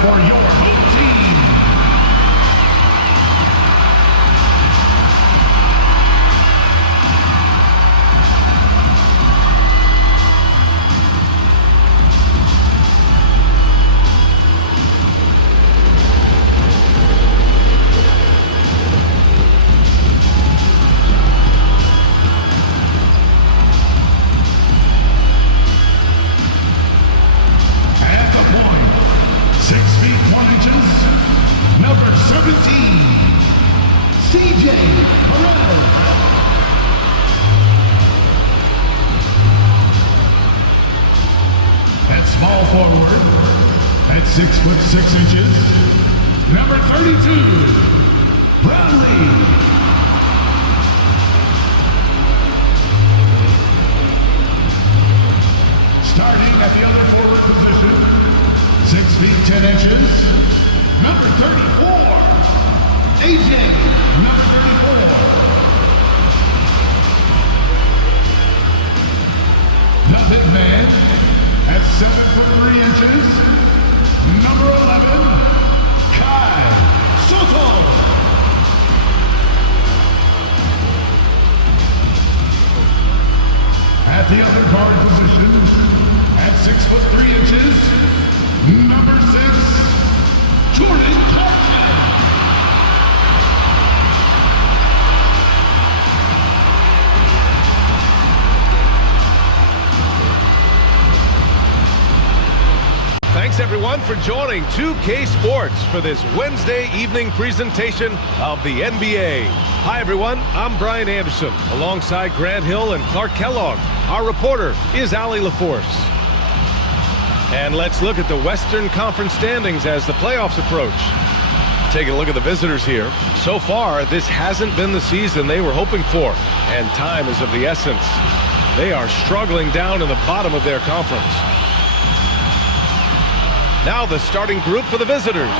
for your home team. Number 17, CJ Perez. At small forward, at 6'6", number 32, Bradley. Starting at the other forward position, 6 feet 10 inches, number 34, AJ, number 34. The big man at 7'3", number 11, Kai Soto. At the other guard position, at 6'3", number 6, Jordan Clarkson. Thanks everyone for joining 2K Sports for this Wednesday evening presentation of the NBA. Hi everyone, I'm Brian Anderson alongside Grant Hill and Clark Kellogg. Our reporter is Allie LaForce. And let's look at the Western Conference standings as the playoffs approach. Taking a look at the visitors here. So far, this hasn't been the season they were hoping for, and time is of the essence. They are struggling down in the bottom of their conference. Now the starting group for the visitors.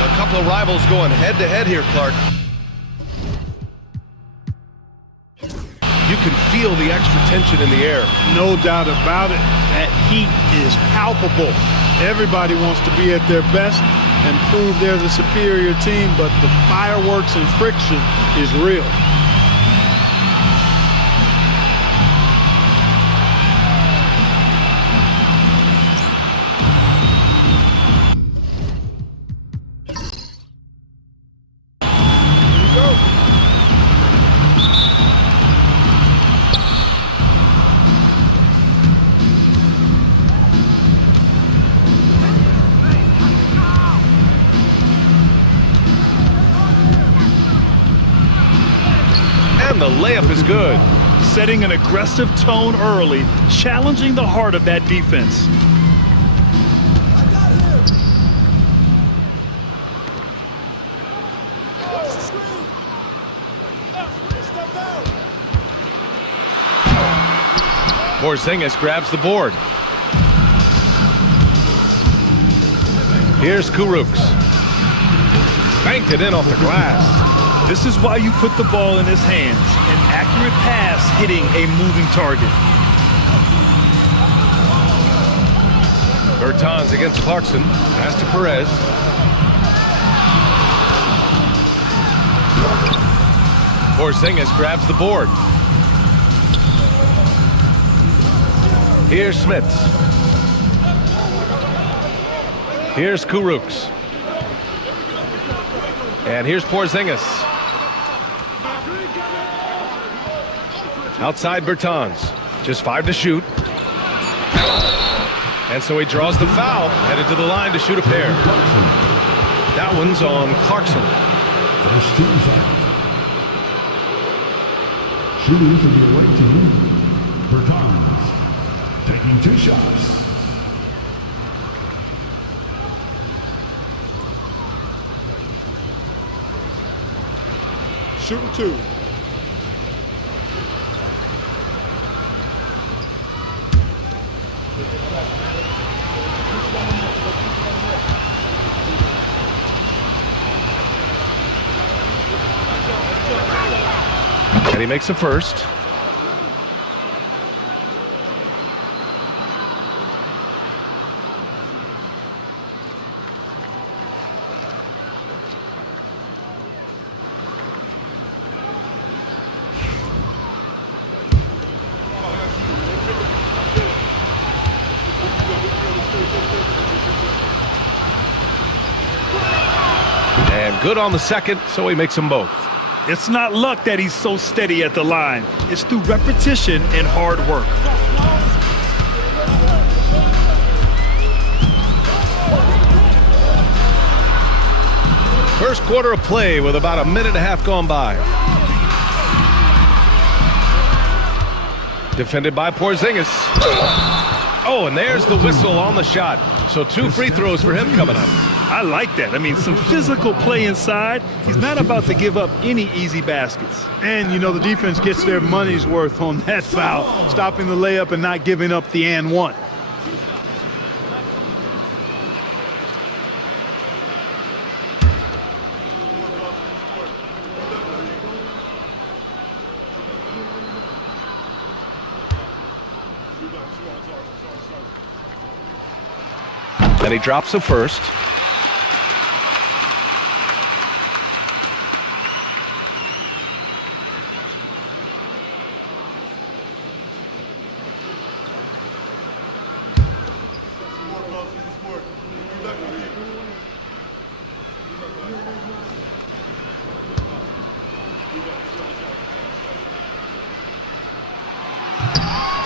A couple of rivals going head-to-head here, Clark. You can feel the extra tension in the air. No doubt about it. That heat is palpable. Everybody wants to be at their best and prove they're the superior team, but the fireworks and friction is real. And the layup is good. Setting an aggressive tone early, challenging the heart of that defense. Porzingis grabs the board. Here's Kurucs. Banked it in off the glass. This is why you put the ball in his hands. An accurate pass hitting a moving target. Bertans against Clarkson. Pass to Perez. Porzingis grabs the board. Here's Smits. Here's Kurucs. And here's Porzingis. Outside Bertans. Just 5 to shoot. And so he draws the foul, headed to the line to shoot a pair. That one's on Clarkson. First team foul. Shooting for the away team, Bertans, taking 2 shots. Shooting 2. And he makes a first. good on the second, so he makes them both. It's not luck that he's so steady at the line. It's through repetition and hard work. First quarter of play with about a minute and a half gone by. Defended by Porzingis. Oh, and there's the whistle on the shot. So 2 free throws for him coming up. I like that. I mean, some physical play inside. He's not about to give up any easy baskets. And, you know, the defense gets their money's worth on that foul, stopping the layup and not giving up the and one. And he drops the first.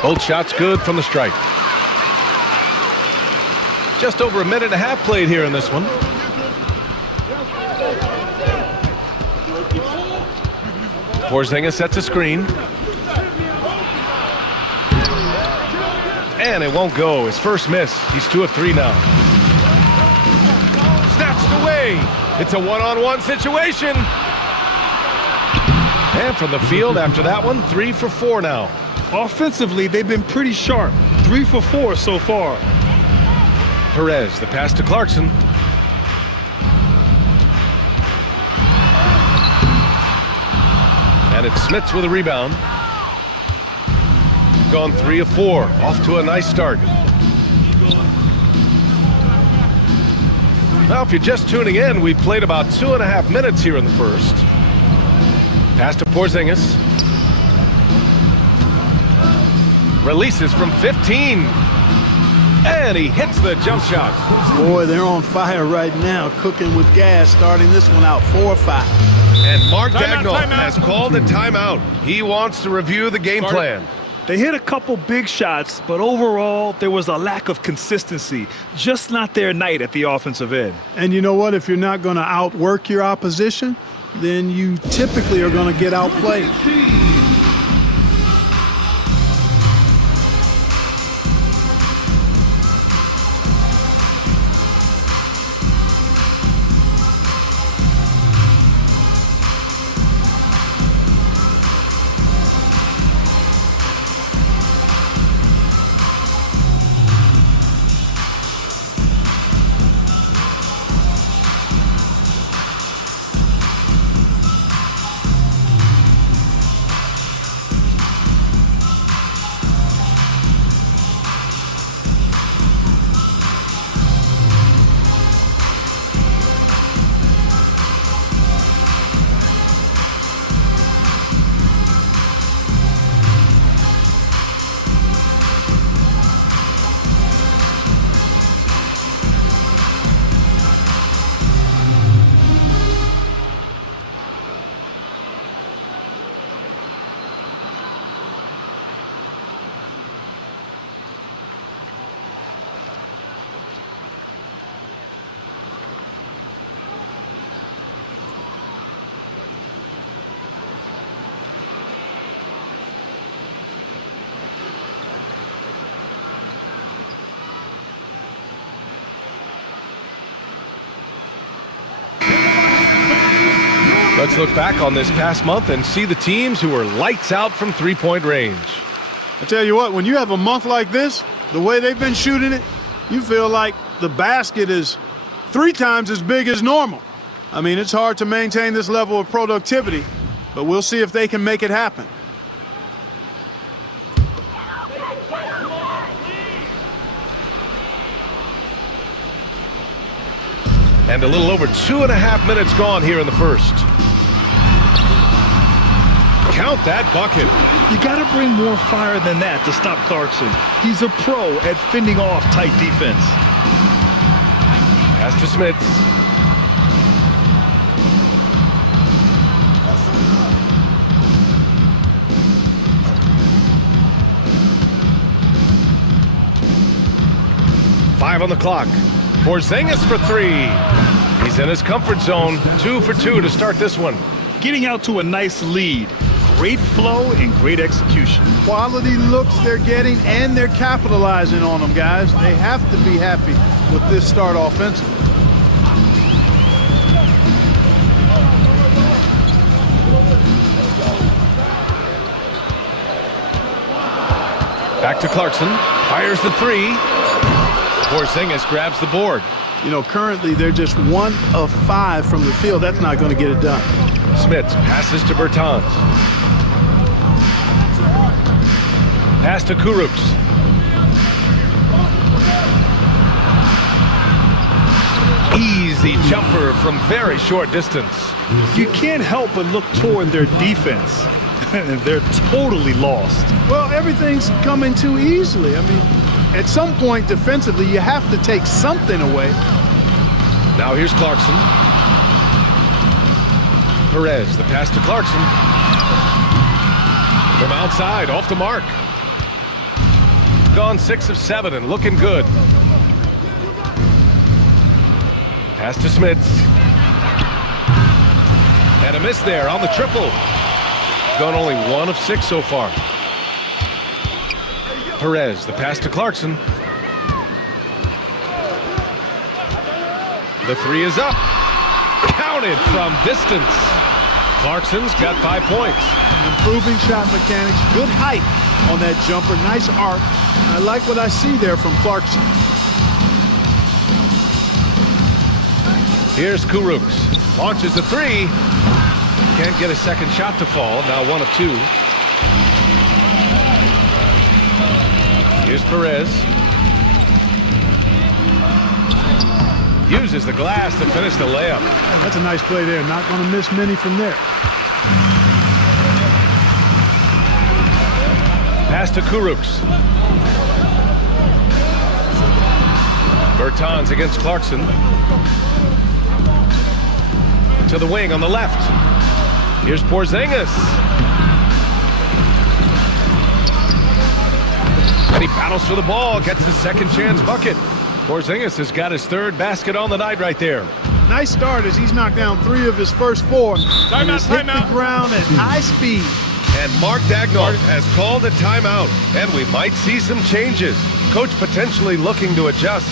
Both shots good from the stripe. Just over a minute and a half played here in this one. Porzingis sets a screen. And it won't go. His first miss. He's 2 of 3 now. Snatched away. It's a one-on-one situation. And from the field after that one, 3 for 4 now. Offensively, they've been pretty sharp. 3 for 4 so far. Perez, the pass to Clarkson. And it's Smits with a rebound. Gone 3 of 4. Off to a nice start. Now, if you're just tuning in, we've played about 2.5 minutes here in the first. Pass to Porzingis. Releases from 15. And he hits the jump shot. Boy, they're on fire right now, cooking with gas, starting this one out 4-5. And Mark Dagnall has called a timeout. He wants to review the game plan. They hit a couple big shots, but overall, there was a lack of consistency. Just not their night at the offensive end. And you know what? If you're not going to outwork your opposition, then you typically are going to get outplayed. Let's look back on this past month and see the teams who were lights out from three-point range. I tell you what, when you have a month like this, the way they've been shooting it, you feel like the basket is 3 times as big as normal. I mean, it's hard to maintain this level of productivity, but we'll see if they can make it happen. And a little over 2.5 minutes gone here in the first. Count that bucket. You got to bring more fire than that to stop Clarkson. He's a pro at fending off tight defense. Pass to Smits. 5 on the clock. Porzingis for 3. He's in his comfort zone. 2 for 2 to start this one. Getting out to a nice lead. Great flow and great execution. Quality looks they're getting, and they're capitalizing on them, guys. They have to be happy with this start offensively. Back to Clarkson. Fires the 3. Porzingis grabs the board. You know, currently they're just 1 of 5 from the field. That's not going to get it done. Smits passes to Bertans. Pass to Kurucs. Easy jumper from very short distance. You can't help but look toward their defense. They're totally lost. Well, everything's coming too easily. I mean, at some point defensively, you have to take something away. Now here's Clarkson. Perez, the pass to Clarkson. From outside, off the mark. Gone 6 of 7 and looking good. Pass to Smits. And a miss there on the triple. Gone only 1 of 6 so far. Perez, the pass to Clarkson. The 3 is up. Counted from distance. Clarkson's got 5 points. Improving shot mechanics, good height on that jumper, nice arc. I like what I see there from Clarkson. Here's Kurucs. Launches a 3. Can't get a second shot to fall. Now 1 of 2. Here's Perez. Uses the glass to finish the layup. That's a nice play there. Not going to miss many from there. Pass to Kurucs. Bertans against Clarkson. To the wing on the left. Here's Porzingis. And he battles for the ball, gets his second chance bucket. Porzingis has got his 3rd basket on the night right there. Nice start as he's knocked down 3 of his first 4. Timeout, hit the ground at high speed. And Mark Dagnall has called a timeout, and we might see some changes. Coach potentially looking to adjust.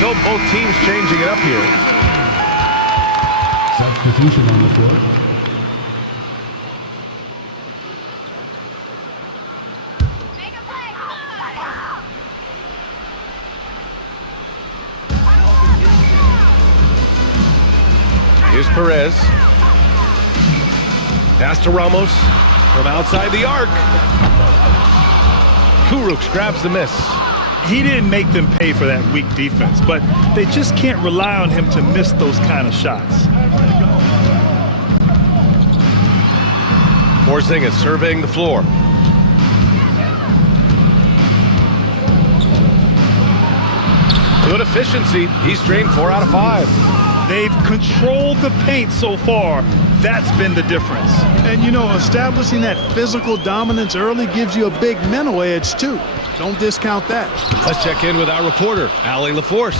So both teams changing it up here. Substitution on the floor. Here's Perez. Pass to Ramos from outside the arc. Kurucs grabs the miss. He didn't make them pay for that weak defense, but they just can't rely on him to miss those kind of shots. Porzingis surveying the floor. Good efficiency. He's drained 4 out of 5. They've controlled the paint so far. That's been the difference. And, you know, establishing that physical dominance early gives you a big mental edge, too. Don't discount that. Let's check in with our reporter, Allie LaForce.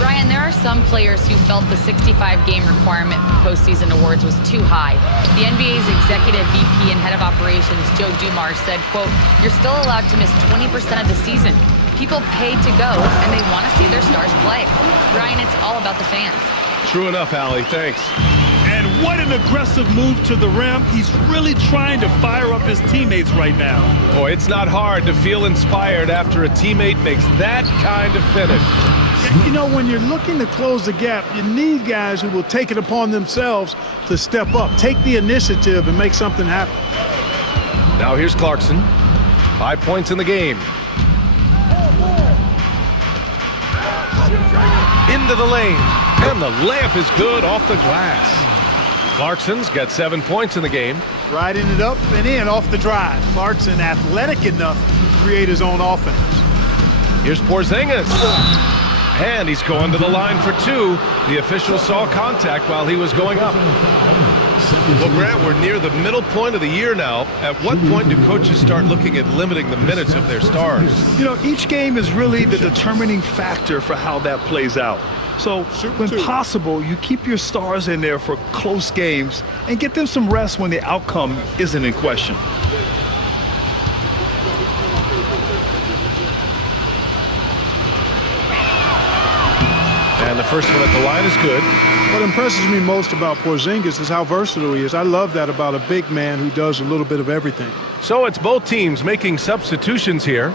Brian, there are some players who felt the 65-game requirement for postseason awards was too high. The NBA's executive VP and head of operations, Joe Dumars, said, quote, "You're still allowed to miss 20% of the season. People pay to go, and they want to see their stars play." Brian, it's all about the fans. True enough, Allie. Thanks. And what an aggressive move to the rim. He's really trying to fire up his teammates right now. Boy, it's not hard to feel inspired after a teammate makes that kind of finish. You know, when you're looking to close the gap, you need guys who will take it upon themselves to step up, take the initiative, and make something happen. Now here's Clarkson. 5 points in the game. Into the lane. And the layup is good off the glass. Clarkson's got 7 points in the game. Riding it up and in off the drive. Clarkson athletic enough to create his own offense. Here's Porzingis. And he's going to the line for two. The official saw contact while he was going up. Well, Grant, we're near the middle point of the year now. At what point do coaches start looking at limiting the minutes of their stars? You know, each game is really the determining factor for how that plays out. So when possible, you keep your stars in there for close games and get them some rest when the outcome isn't in question. And the first one at the line is good. What impresses me most about Porzingis is how versatile he is. I love that about a big man who does a little bit of everything. So it's both teams making substitutions here.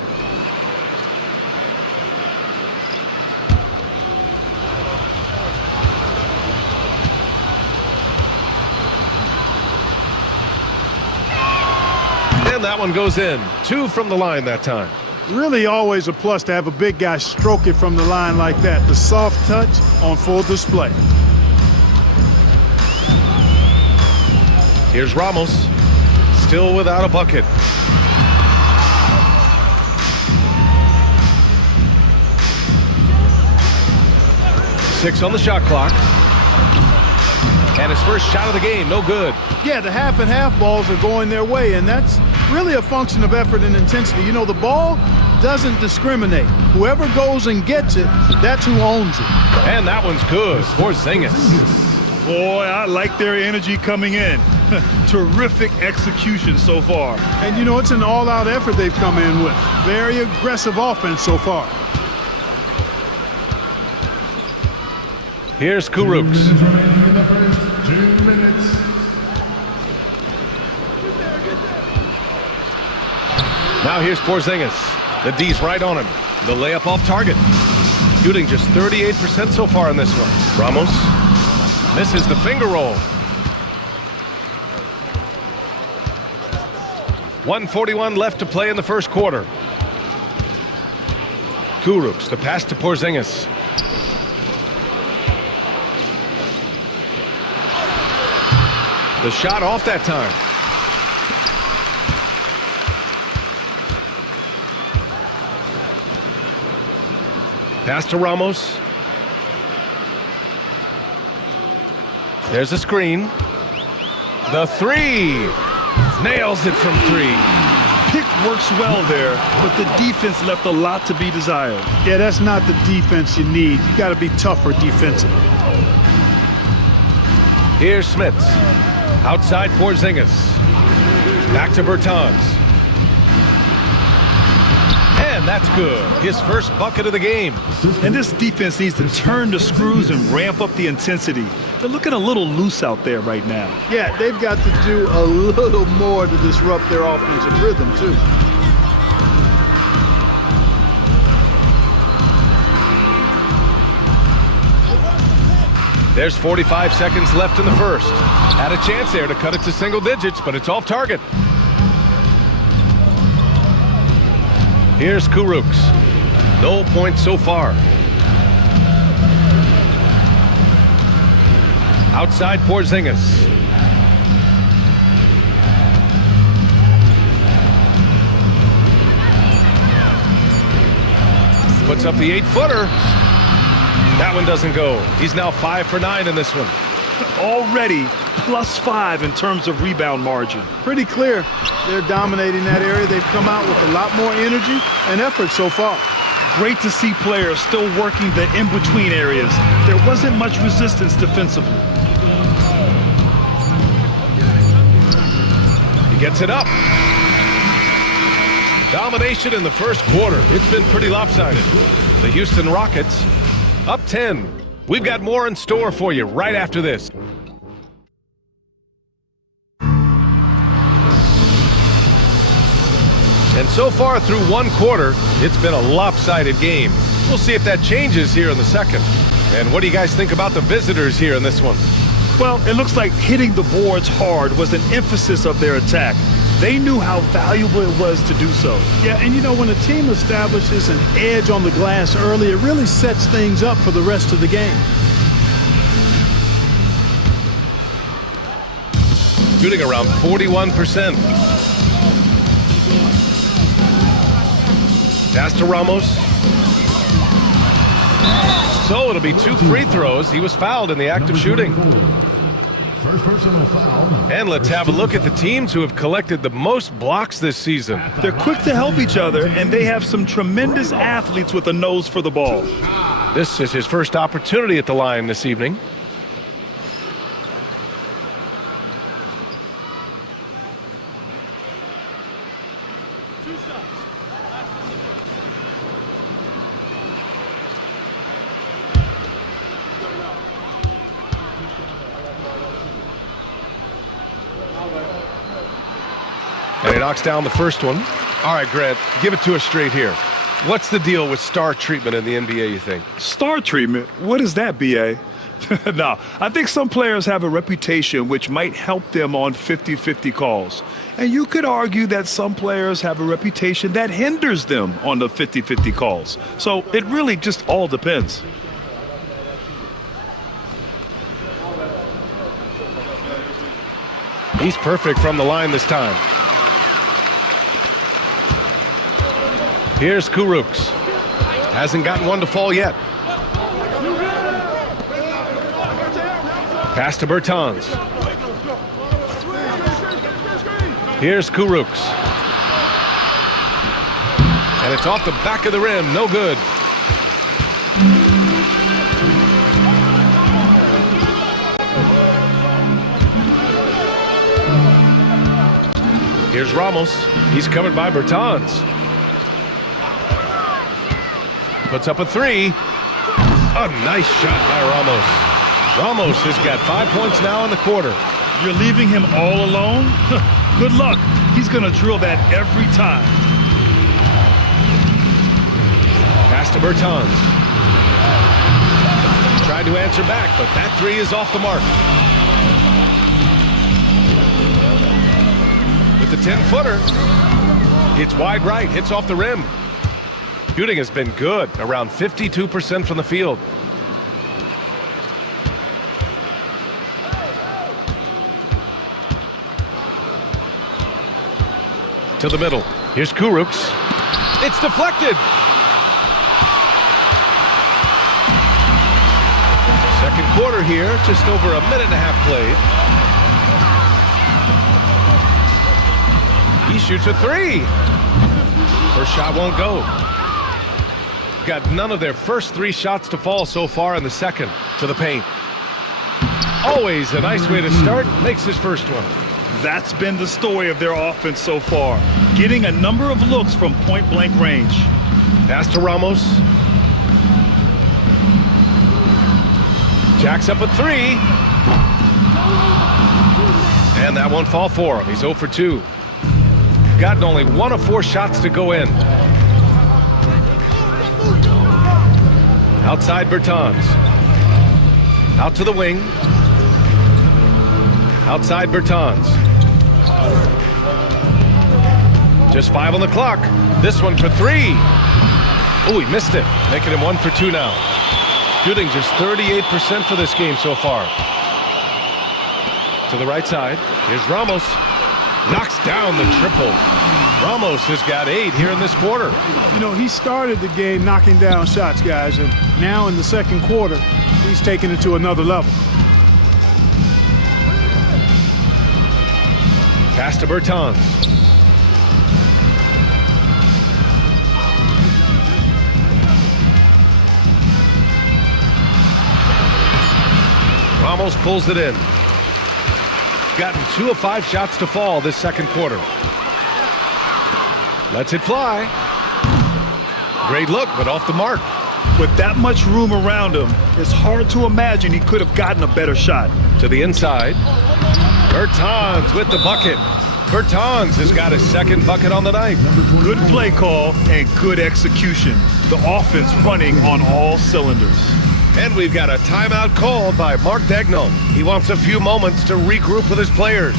And that one goes in. Two from the line that time. Really always a plus to have a big guy stroke it from the line like that. The soft touch on full display. Here's Ramos, still without a bucket. Six on the shot clock. And his first shot of the game, no good. Yeah, the half and half balls are going their way, and that's really a function of effort and intensity. You know, the ball doesn't discriminate. Whoever goes and gets it, that's who owns it. And that one's good. Porzingis. Boy, I like their energy coming in. Terrific execution so far. And, you know, it's an all-out effort they've come in with. Very aggressive offense so far. Here's Kurucs. 2 minutes remaining in the first. 2 minutes. Now here's Porzingis. The D's right on him. The layup off target. Shooting just 38% so far in this one. Ramos misses the finger roll. 1:41 left to play in the first quarter. Kurucs, the pass to Porzingis. The shot off that time. Pass to Ramos. There's a screen. The three. Nails it from three. Pick works well there, but the defense left a lot to be desired. Yeah, that's not the defense you need. You got to be tougher defensively. Here's Smits. Outside Porzingis. Back to Bertans. And that's good. His first bucket of the game. And this defense needs to turn the screws and ramp up the intensity. They're looking a little loose out there right now. Yeah, they've got to do a little more to disrupt their offensive rhythm, too. There's 45 seconds left in the first. Had a chance there to cut it to single digits, but it's off target. Here's Kurucs. No points so far. Outside Porzingis. Puts up the 8-footer. That one doesn't go. He's now 5 for 9 in this one. Already +5 in terms of rebound margin. Pretty clear. They're dominating that area. They've come out with a lot more energy and effort so far. Great to see players still working the in-between areas. There wasn't much resistance defensively. He gets it up. Domination in the first quarter. It's been pretty lopsided. The Houston Rockets up 10. We've got more in store for you right after this. And so far through one quarter, it's been a lopsided game. We'll see if that changes here in the second. And what do you guys think about the visitors here in this one? Well, it looks like hitting the boards hard was an emphasis of their attack. They knew how valuable it was to do so. Yeah, and you know, when a team establishes an edge on the glass early, it really sets things up for the rest of the game. Shooting around 41%. Pass to Ramos. So it'll be 2 free throws. He was fouled in the act of shooting. First personal foul. And let's have a look at the teams who have collected the most blocks this season. They're quick to help each other, and they have some tremendous athletes with a nose for the ball. This is his first opportunity at the line this evening. And he knocks down the first one. All right, Grant, give it to us straight here. What's the deal with star treatment in the NBA, you think? Star treatment? What is that, B.A.? No, I think some players have a reputation which might help them on 50-50 calls. And you could argue that some players have a reputation that hinders them on the 50-50 calls. So it really just all depends. He's perfect from the line this time. Here's Kuruks. Hasn't gotten one to fall yet. Pass to Bertans. Here's Kuruks. And it's off the back of the rim. No good. Here's Ramos. He's covered by Bertans. Puts up a 3. A nice shot by Ramos. Ramos has got 5 points now in the quarter. You're leaving him all alone? Good luck. He's going to drill that every time. Pass to Bertans. Tried to answer back, but that 3 is off the mark. With the 10-footer, it's wide right, hits off the rim. Shooting has been good, around 52% from the field. To the middle. Here's Kuruks. It's deflected. Second quarter here, just over a minute and a half played. He shoots a 3. First shot won't go. Got none of their first 3 shots to fall so far in the second. To the paint. Always a nice way to start. Makes his first one. That's been the story of their offense so far. Getting a number of looks from point-blank range. Pass to Ramos. Jacks up a 3. And that won't fall for him. He's 0 for 2. Gotten only 1 of 4 shots to go in. Outside Bertans. Out to the wing. Outside Bertans. Just 5 on the clock. This one for 3. Oh, he missed it. Making him 1 for 2 now. Shooting just 38% for this game so far. To the right side. Here's Ramos. Knocks down the triple. Ramos has got 8 here in this quarter. You know, he started the game knocking down shots, guys, and now in the second quarter, he's taking it to another level. Pass to Bertans. Ramos pulls it in. Gotten 2 of 5 shots to fall this second quarter. Lets it fly. Great look, but off the mark. With that much room around him, it's hard to imagine he could have gotten a better shot. To the inside. Bertans with the bucket. Bertans has got his second bucket on the night. Good play call and good execution. The offense running on all cylinders. And we've got a timeout called by Mark Daigneault. He wants a few moments to regroup with his players.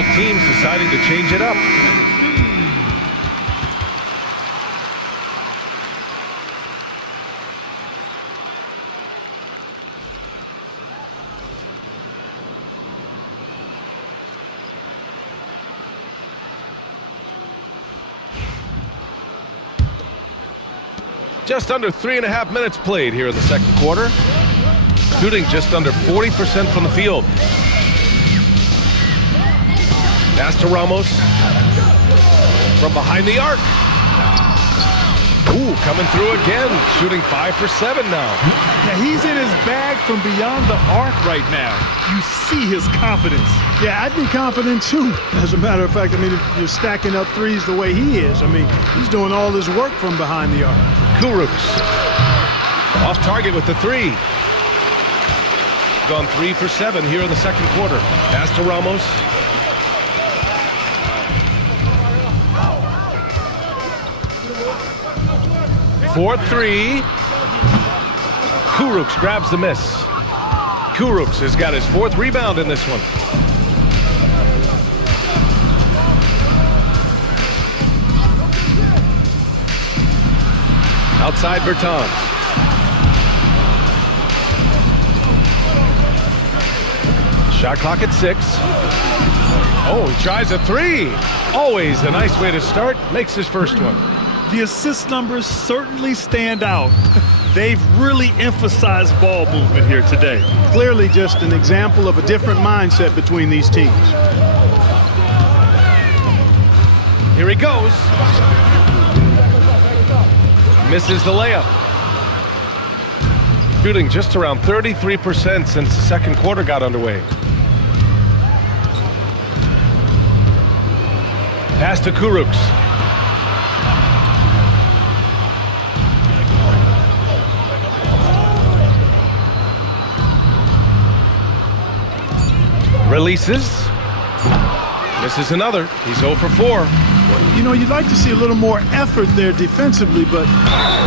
Both teams deciding to change it up. Just under 3.5 minutes played here in the second quarter. Shooting just under 40% from the field. Pass to Ramos. From behind the arc. Ooh, coming through again. Shooting 5 for 7 now. Yeah, he's in his bag from beyond the arc right now. You see his confidence. Yeah, I'd be confident too. As a matter of fact, I mean, if you're stacking up threes the way he is, I mean, he's doing all his work from behind the arc. Kurucs. Off target with the 3. Gone 3 for 7 here in the second quarter. Pass to Ramos. For 3. Kurucs grabs the miss. Kurucs has got his 4th rebound in this one. Outside Bertans. Shot clock at 6. Oh, he tries a 3. Always a nice way to start. Makes his first one. The assist numbers certainly stand out. They've really emphasized ball movement here today. Clearly just an example of a different mindset between these teams. Here he goes. Misses the layup. Shooting just around 33% since the second quarter got underway. Pass to Kurucs. Releases. Misses another. He's 0 for 4. You know, you'd like to see a little more effort there defensively, but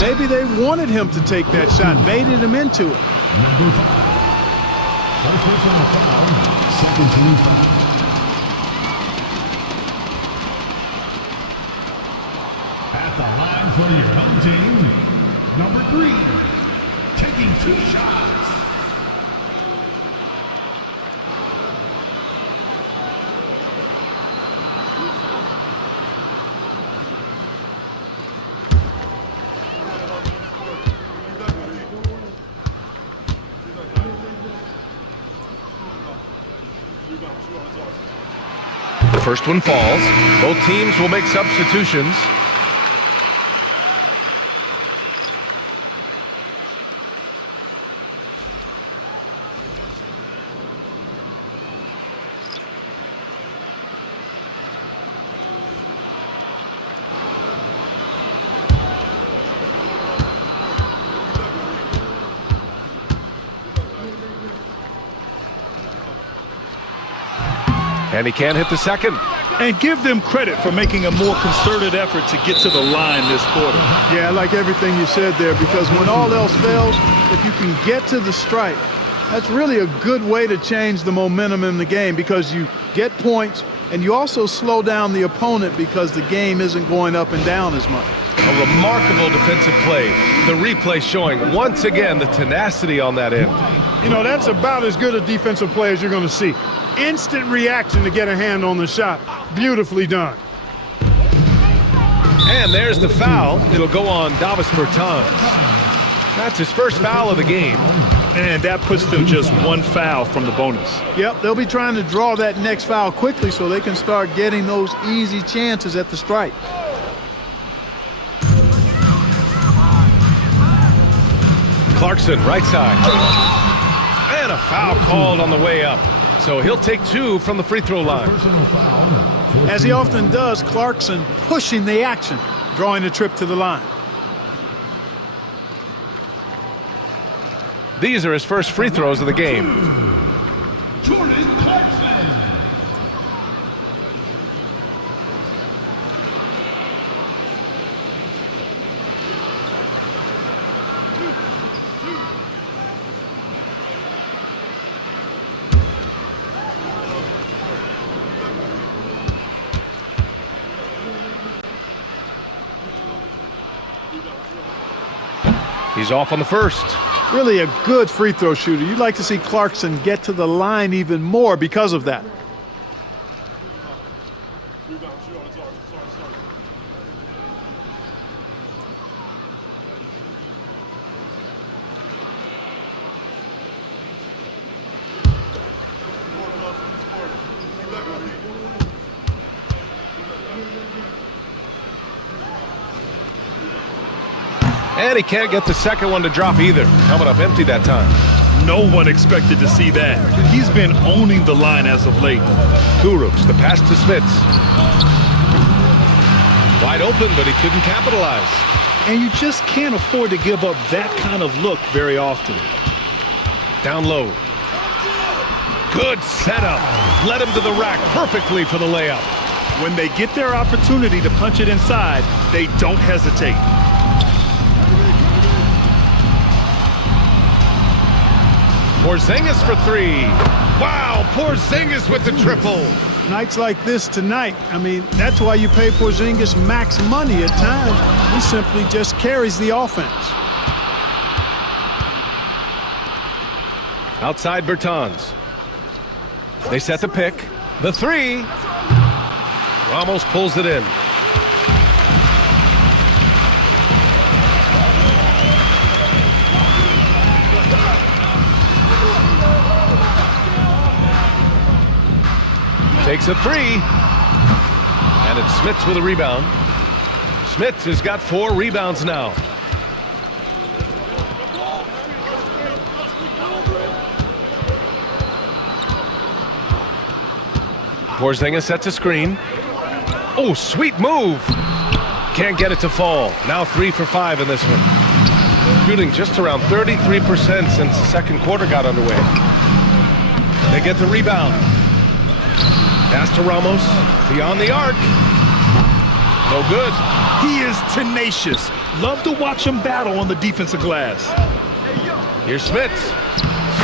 maybe they wanted him to take that shot, baited him into it. Number 5. First personal foul. Second team foul. At the line for your home team, number 3. Taking 2 shots. The first one falls. Both teams will make substitutions. And he can't hit the second. And give them credit for making a more concerted effort to get to the line this quarter. Yeah, I like everything you said there, because when all else fails, if you can get to the stripe, that's really a good way to change the momentum in the game, because you get points and you also slow down the opponent because the game isn't going up and down as much. A remarkable defensive play. The replay showing once again the tenacity on that end. You know, that's about as good a defensive play as you're going to see. Instant reaction to get a hand on the shot. Beautifully done. And there's the foul. It'll go on Davis Bertans. That's his first foul of the game. And that puts them just 1 foul from the bonus. Yep, they'll be trying to draw that next foul quickly so they can start getting those easy chances at the stripe. Clarkson, right side. And a foul called on the way up. So he'll take 2 from the free throw line. As he often does, Clarkson pushing the action, drawing a trip to the line. These are his first free throws of the game. Jordan Clarkson. He's off on the first. Really a good free throw shooter. You'd like to see Clarkson get to the line even more because of that. And he can't get the second one to drop either. Coming up empty that time. No one expected to see that. He's been owning the line as of late. Kurucs, the pass to Smits. Wide open, but he couldn't capitalize. And you just can't afford to give up that kind of look very often. Down low. Good setup. Led him to the rack perfectly for the layup. When they get their opportunity to punch it inside, they don't hesitate. Porzingis for three. Wow, Porzingis with the triple. Nights like this tonight, I mean, that's why you pay Porzingis max money at times. He simply just carries the offense. Outside Bertans. They set the pick. The three. Ramos pulls it in. Takes a three. And it's Smits with a rebound. Smits has got 4 rebounds now. Porzingis sets a screen. Oh, sweet move. Can't get it to fall. Now 3 for 5 in this one. Shooting just around 33% since the second quarter got underway. They get the rebound. Pass to Ramos. Beyond the arc. No good. He is tenacious. Love to watch him battle on the defensive glass. Here's Smits.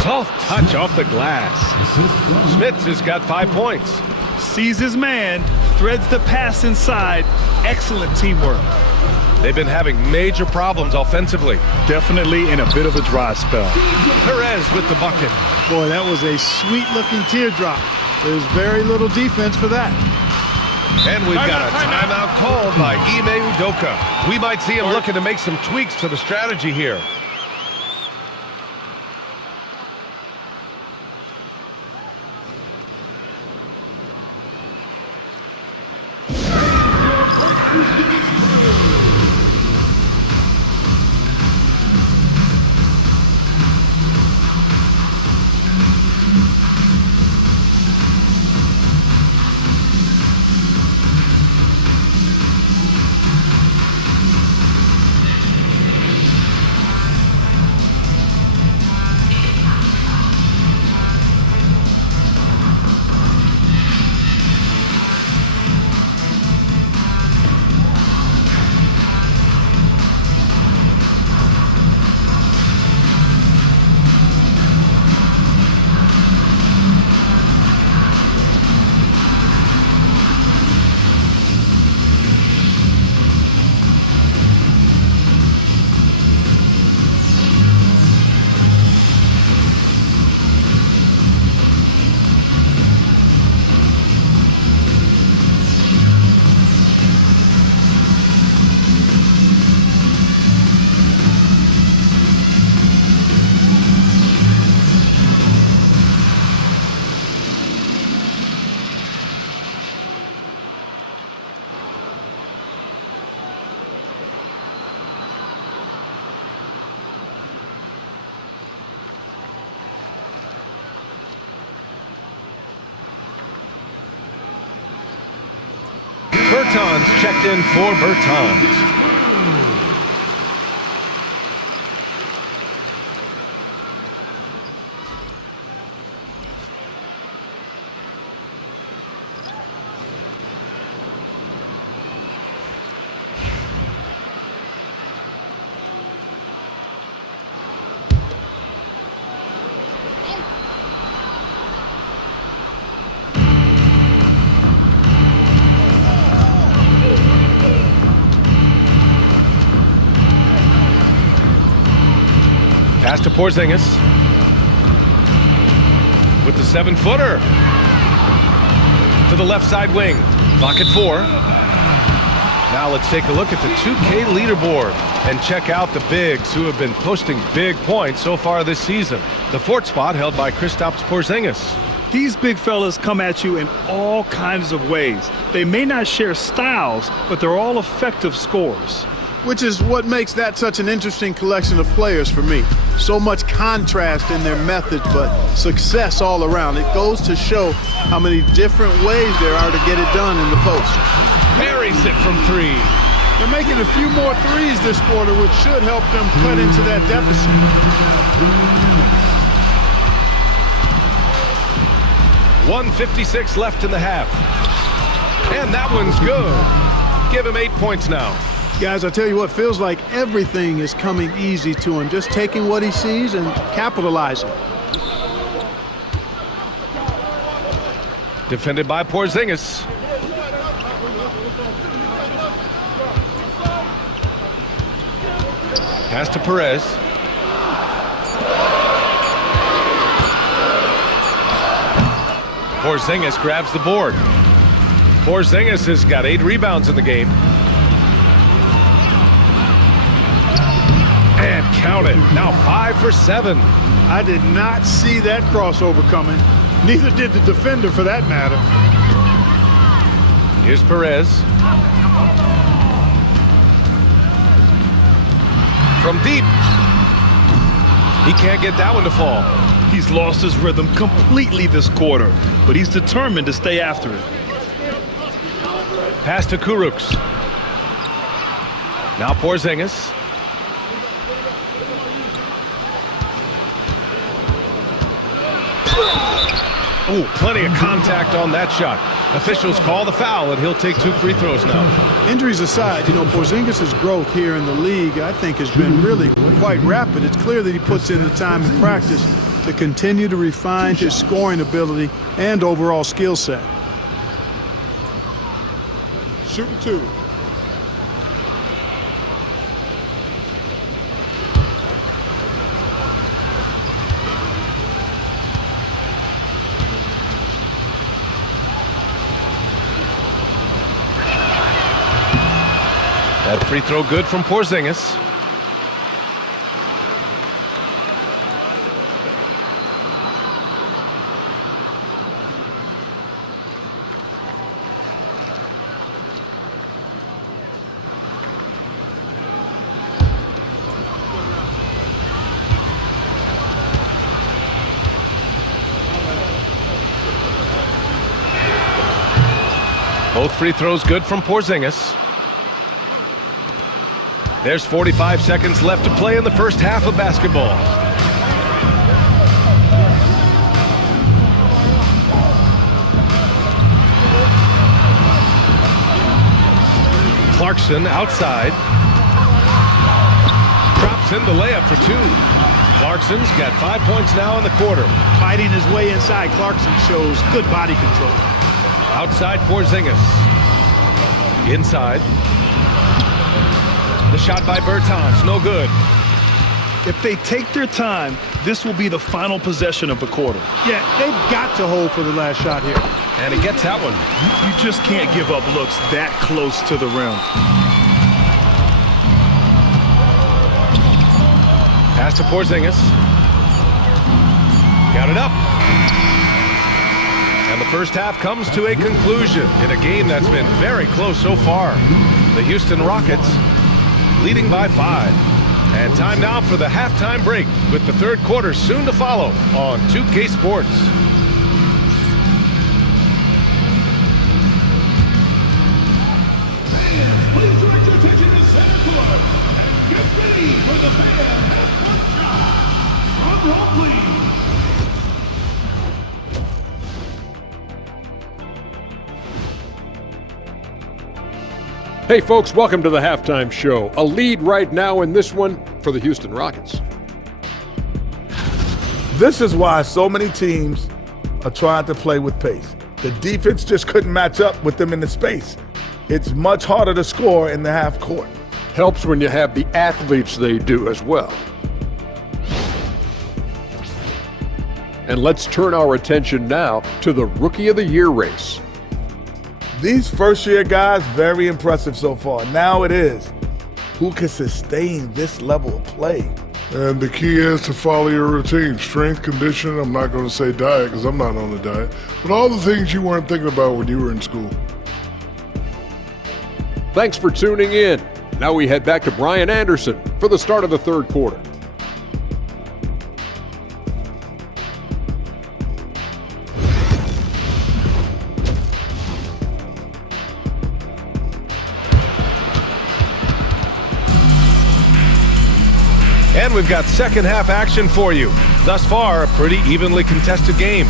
Soft touch off the glass. Smits has got 5 points. Sees his man, threads the pass inside. Excellent teamwork. They've been having major problems offensively. Definitely in a bit of a dry spell. Perez with the bucket. Boy, that was a sweet-looking teardrop. There's very little defense for that. And we've got a timeout called by Ime Udoka. We might see him looking to make some tweaks to the strategy here. Bertans checked in for Bertans. Pass to Porzingis. With the 7-footer. To the left side wing. Clock at 4. Now let's take a look at the 2K leaderboard and check out the bigs who have been posting big points so far this season. The 4th spot held by Kristaps Porzingis. These big fellas come at you in all kinds of ways. They may not share styles, but they're all effective scorers. Which is what makes that such an interesting collection of players for me. So much contrast in their methods, but success all around. It goes to show how many different ways there are to get it done in the post. Buries it from 3. They're making a few more threes this quarter, which should help them cut into that deficit. 1:56 left in the half. And that one's good. Give him 8 points now. Guys, I tell you what, feels like everything is coming easy to him. Just taking what he sees and capitalizing. Defended by Porzingis. Pass to Perez. Porzingis grabs the board. Porzingis has got 8 rebounds in the game. And count it. Now 5 for 7. I did not see that crossover coming. Neither did the defender, for that matter. Here's Perez. From deep. He can't get that one to fall. He's lost his rhythm completely this quarter, but he's determined to stay after it. Pass to Kurucs. Now Porzingis. Oh, plenty of contact on that shot. Officials call the foul, and he'll take 2 free throws now. Injuries aside, you know, Porzingis' growth here in the league, I think, has been really quite rapid. It's clear that he puts in the time and practice to continue to refine his scoring ability and overall skill set. Shooting 2. That free throw good from Porzingis. Both free throws good from Porzingis. There's 45 seconds left to play in the first half of basketball. Clarkson outside. Drops in the layup for 2. Clarkson's got 5 points now in the quarter. Fighting his way inside, Clarkson shows good body control. Outside Porzingis. Inside. The shot by Bertans, no good. If they take their time, this will be the final possession of the quarter. Yeah, they've got to hold for the last shot here. And he gets that one. You just can't give up looks that close to the rim. Pass to Porzingis. Got it up. And the first half comes to a conclusion in a game that's been very close so far. The Houston Rockets leading by 5. And time now for the halftime break with the third quarter soon to follow on 2K Sports. Fans, please direct your attention to center court and get ready for the fan half-court shot. Drum roll, please. Hey folks, welcome to the halftime show. A lead right now in this one for the Houston Rockets. This is why so many teams are trying to play with pace. The defense just couldn't match up with them in the space. It's much harder to score in the half court. Helps when you have the athletes they do as well. And let's turn our attention now to the Rookie of the Year race. These first-year guys, very impressive so far. Now it is, who can sustain this level of play? And the key is to follow your routine. Strength, conditioning, I'm not going to say diet because I'm not on a diet, but all the things you weren't thinking about when you were in school. Thanks for tuning in. Now we head back to Brian Anderson for the start of the third quarter. And we've got second half action for you. Thus far, a pretty evenly contested game.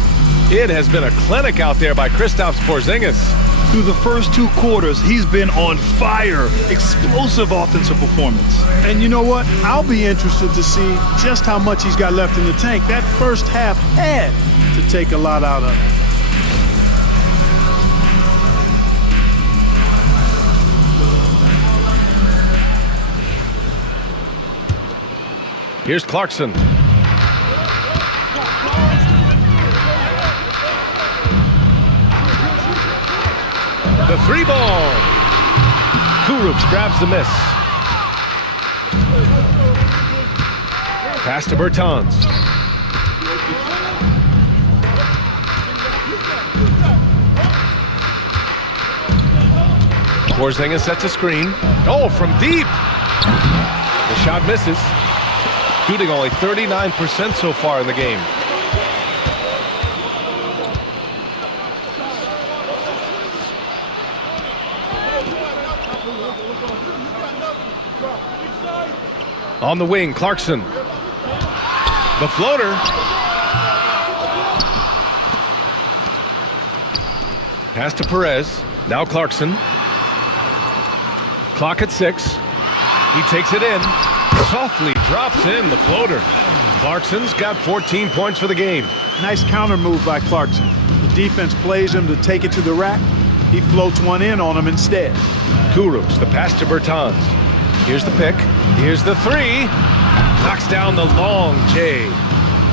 It has been a clinic out there by Kristaps Porzingis. Through the first 2 quarters, he's been on fire. Explosive offensive performance. And you know what? I'll be interested to see just how much he's got left in the tank. That first half had to take a lot out of it. Here's Clarkson. The 3-ball. Kurucs grabs the miss. Pass to Bertans. Porzingis sets a screen. Oh, from deep. The shot misses. Shooting only 39% so far in the game. On the wing, Clarkson. The floater. Pass to Perez. Now Clarkson. Clock at 6. He takes it in. Softly drops in the floater. Clarkson's got 14 points for the game. Nice counter move by Clarkson. The defense plays him to take it to the rack. He floats one in on him instead. Kurucs, the pass to Bertans. Here's the pick. Here's the 3. Knocks down the long J.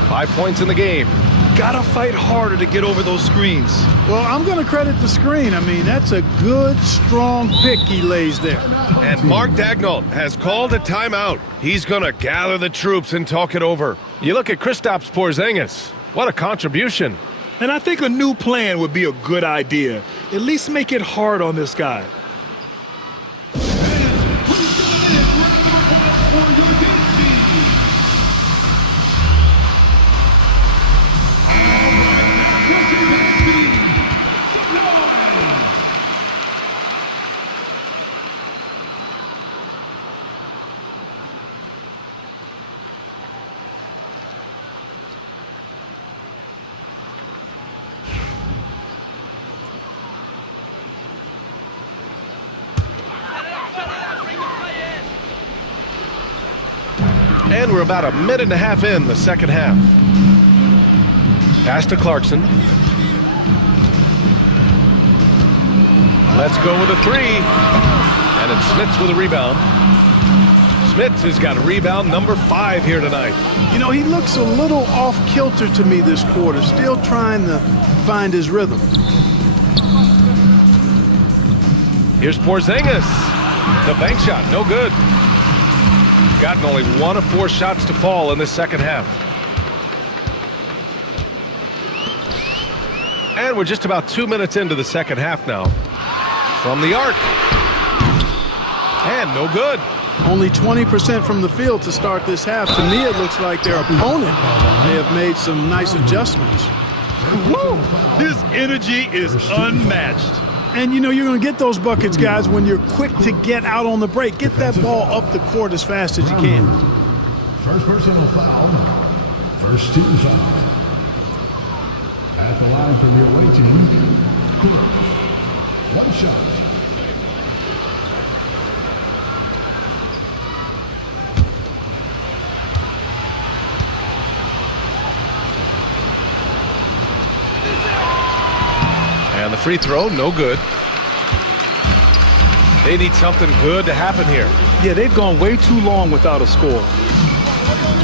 5 points in the game. Gotta fight harder to get over those screens. Well, I'm going to credit the screen. I mean, that's a good, strong pick he lays there. And Mark Daigneault has called a timeout. He's going to gather the troops and talk it over. You look at Kristaps Porzingis. What a contribution. And I think a new plan would be a good idea. At least make it hard on this guy. And we're about a minute and a half in the second half. Pass to Clarkson. Let's go with a 3. And it's Smits with a rebound. Smits has got rebound number 5 here tonight. You know, he looks a little off-kilter to me this quarter, still trying to find his rhythm. Here's Porzingis. The bank shot, no good. Gotten only 1 of 4 shots to fall in this second half. And we're just about 2 minutes into the second half now. From the arc. And no good. Only 20% from the field to start this half. To me, it looks like their opponent may have made some nice adjustments. Woo! His energy is unmatched. And, you know, you're going to get those buckets, guys, when you're quick to get out on the break. Get that ball up the court as fast as you can. First personal foul. First team foul. At the line from your away team, Kurucs. 1 shot. And the free throw, no good. They need something good to happen here. Yeah, they've gone way too long without a score.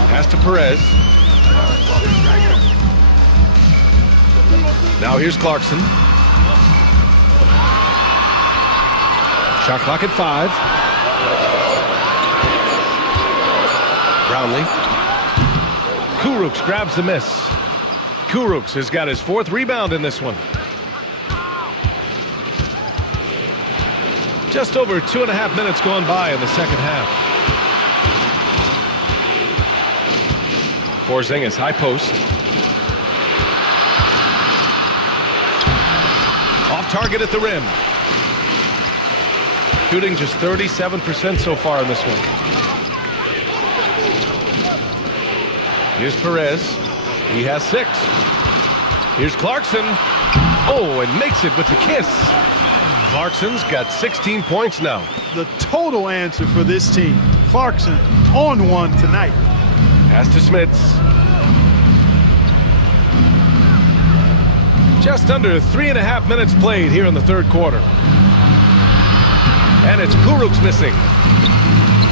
Pass to Perez. Now here's Clarkson. Shot clock at 5. Brownlee. Kurucs grabs the miss. Kurucs has got his 4th rebound in this one. Just over 2.5 minutes gone by in the second half. Porzingis high post. Off target at the rim. Shooting just 37% so far in this one. Here's Perez. He has 6. Here's Clarkson. Oh, and makes it with the kiss. Clarkson's got 16 points now. The total answer for this team. Clarkson on one tonight. Pass to Smits. Just under 3.5 minutes played here in the third quarter. And it's Kurucs missing.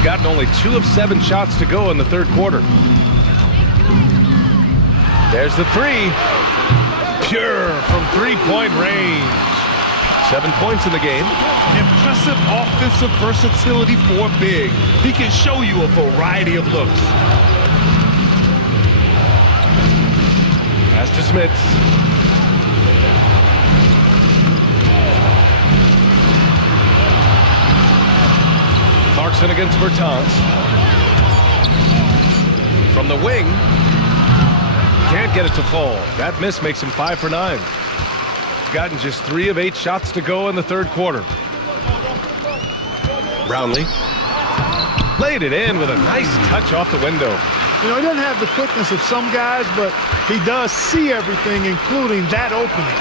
Gotten only 2 of 7 shots to go in the third quarter. There's the 3. Pure from 3-point range. 7 points in the game. Impressive offensive versatility for a big. He can show you a variety of looks. Pass to Smits. Clarkson against Bertans. From the wing. Can't get it to fall. That miss makes him 5 for 9. Gotten just 3 of 8 shots to go in the third quarter. Brownlee. Played it in with a nice touch off the window. You know, he doesn't have the quickness of some guys, but he does see everything, including that opening.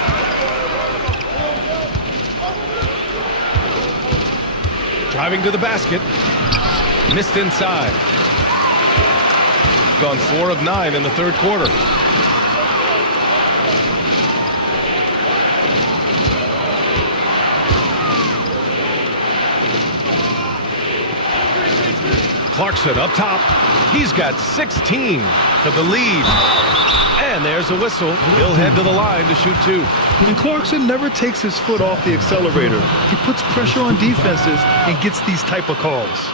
Driving to the basket. Missed inside. Gone 4 of 9 in the third quarter. Clarkson up top. He's got 16 for the lead. And there's a whistle. He'll head to the line to shoot 2. And Clarkson never takes his foot off the accelerator. He puts pressure on defenses and gets these type of calls.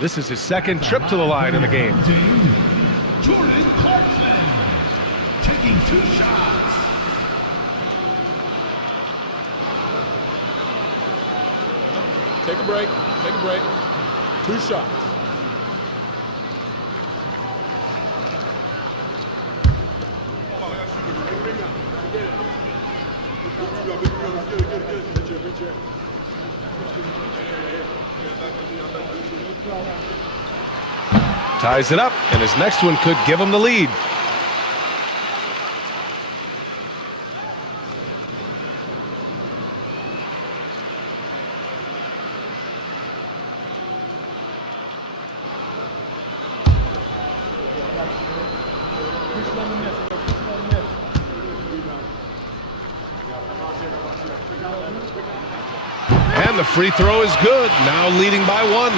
This is his 2nd trip to the line in the game. Jordan Clarkson taking 2 shots. Take a break. Take a break. 2 shots. Ties it up, and his next one could give him the lead. And the free throw is good, now leading by 1.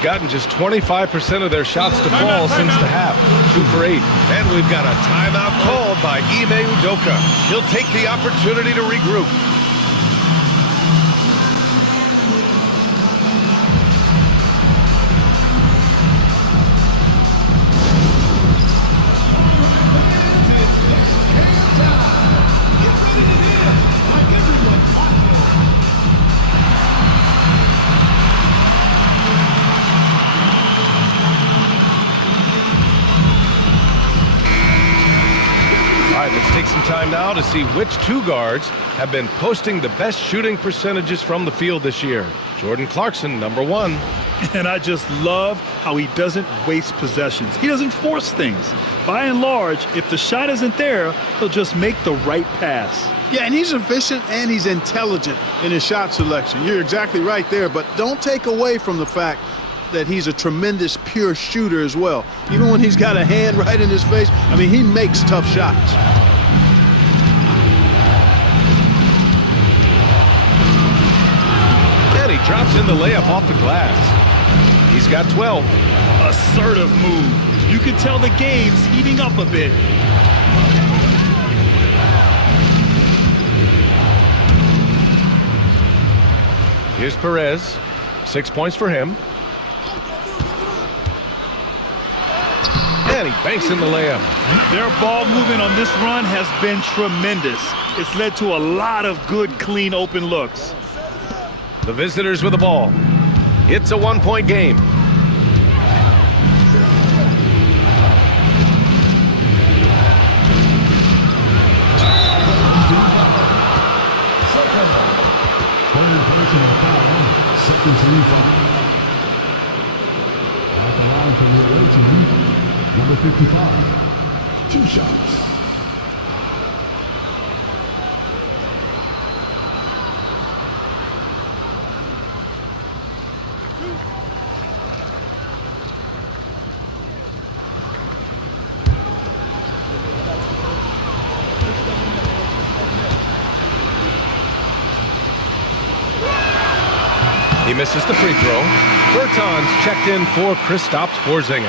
Gotten just 25% of their shots to fall since the half. 2 for 8. And we've got a timeout called by Ime Udoka. He'll take the opportunity to regroup. Let's take some time now to see which 2 guards have been posting the best shooting percentages from the field this year. Jordan Clarkson, number 1. And I just love how he doesn't waste possessions. He doesn't force things. By and large, if the shot isn't there, he'll just make the right pass. Yeah, and he's efficient and he's intelligent in his shot selection. You're exactly right there, but don't take away from the fact that he's a tremendous pure shooter as well. Even when he's got a hand right in his face, I mean, he makes tough shots. And he drops in the layup off the glass. He's got 12. Assertive move. You can tell the game's heating up a bit. Here's Perez. 6 points for him. And he banks in the layup. Their ball movement on this run has been tremendous. It's led to a lot of good, clean, open looks. The visitors with the ball. It's a 1-point game. Seconds and 5. At the line from the away team, number 55. 2 shots. He misses the free throw. Bertans checked in for Kristaps Porzingis.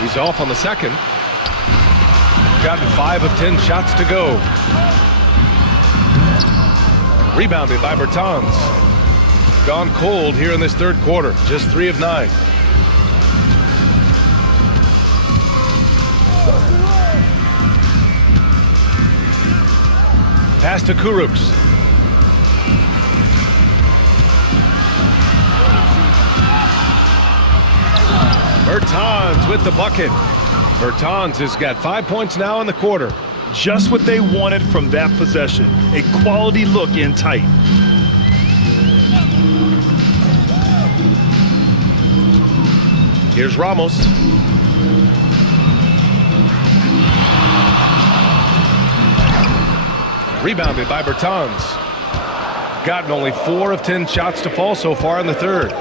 He's off on the second. Gotten 5 of 10 shots to go. Rebounded by Bertans. Gone cold here in this third quarter. Just 3 of 9. Pass to Kurucs. Bertans with the bucket. Bertans has got 5 points now in the quarter. Just what they wanted from that possession. A quality look in tight. Here's Ramos. Rebounded by Bertans. Gotten only 4 of 10 shots to fall so far in the third.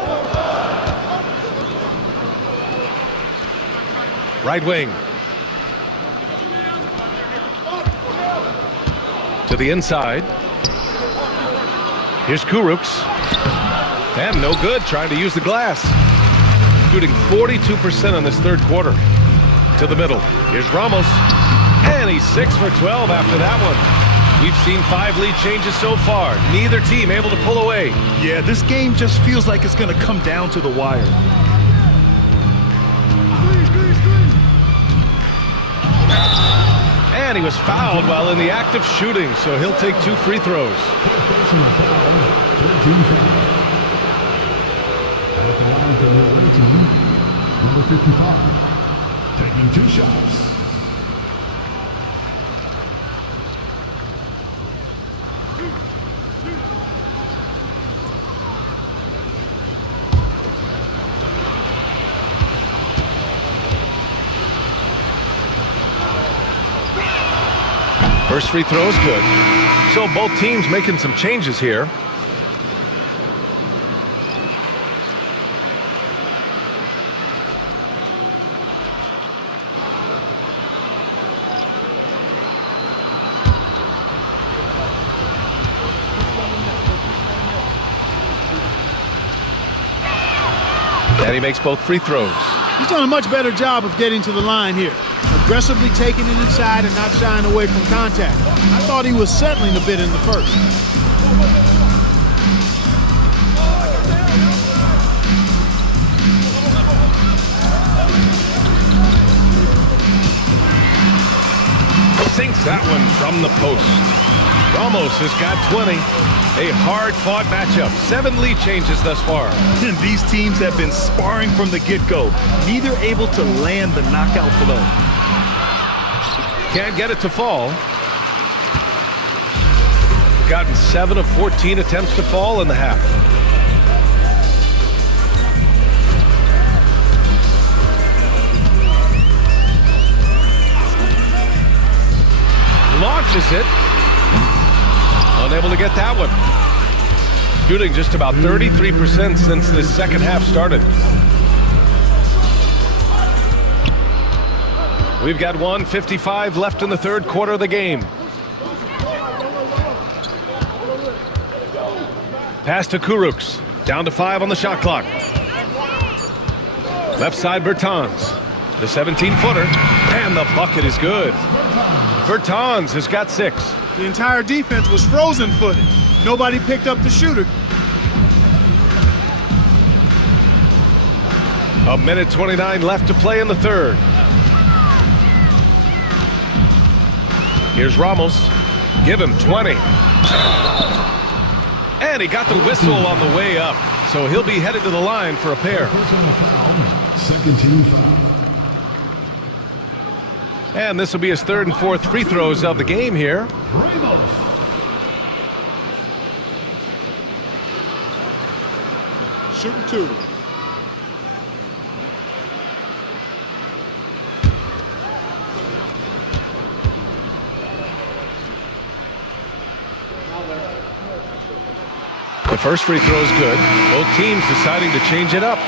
Right wing. To the inside. Here's Kurucs. And no good, trying to use the glass. Shooting 42% in this third quarter. To the middle. Here's Ramos. And he's 6 for 12 after that one. We've seen 5 lead changes so far. Neither team able to pull away. Yeah, this game just feels like it's going to come down to the wire. And he was fouled while in the act of shooting, so he'll take 2 free throws. At the line from the away team, number 55. Taking 2 shots. First free throw is good. So both teams making some changes here. And he makes both free throws. He's done a much better job of getting to the line here. Aggressively taking it inside and not shying away from contact. I thought he was settling a bit in the first. Sinks that one from the post. Ramos has got 20. A hard-fought matchup. 7 lead changes thus far. And these teams have been sparring from the get-go. Neither able to land the knockout blow. Can't get it to fall. Gotten 7 of 14 attempts to fall in the half. Launches it. Unable to get that one. Shooting just about 33% since the second half started. We've got 1:55 left in the third quarter of the game. Pass to Kurucs. Down to 5 on the shot clock. Left side Bertans. The 17-footer. And the bucket is good. Bertans has got 6. The entire defense was frozen-footed. Nobody picked up the shooter. A minute 29 left to play in the third. Here's Ramos. Give him 20. And he got the whistle on the way up. So he'll be headed to the line for a pair. Personal foul. Second team foul. And this will be his third and fourth free throws of the game here. Ramos. Shooting 2. The first free throw is good. Both teams deciding to change it up.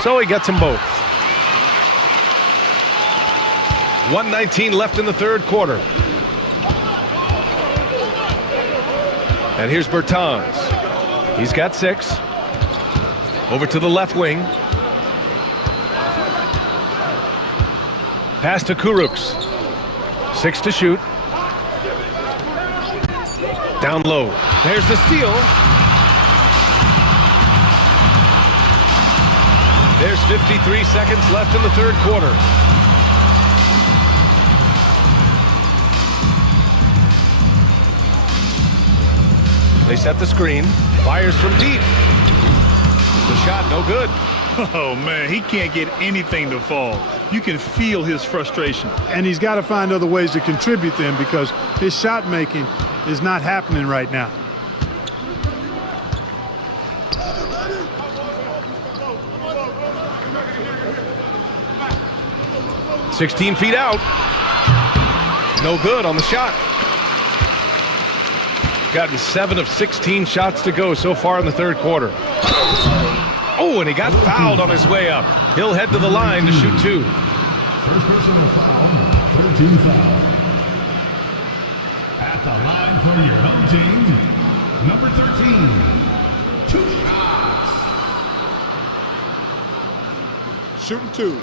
So he gets them both. 1:19 left in the third quarter. And here's Bertans. He's got 6. Over to the left wing. Pass to Kurucs. 6 to shoot. Down low. There's the steal. There's 53 seconds left in the third quarter. They set the screen. Fires from deep. The shot no good. Oh, man, he can't get anything to fall. You can feel his frustration. And he's got to find other ways to contribute then because his shot making is not happening right now. 16 feet out. No good on the shot. Gotten 7 of 16 shots to go so far in the third quarter. Oh, and he got fouled on his way up. He'll head to the line to shoot 2. First personal foul. 13 foul. At the line for your home team, number 13. 2 shots. Shooting 2.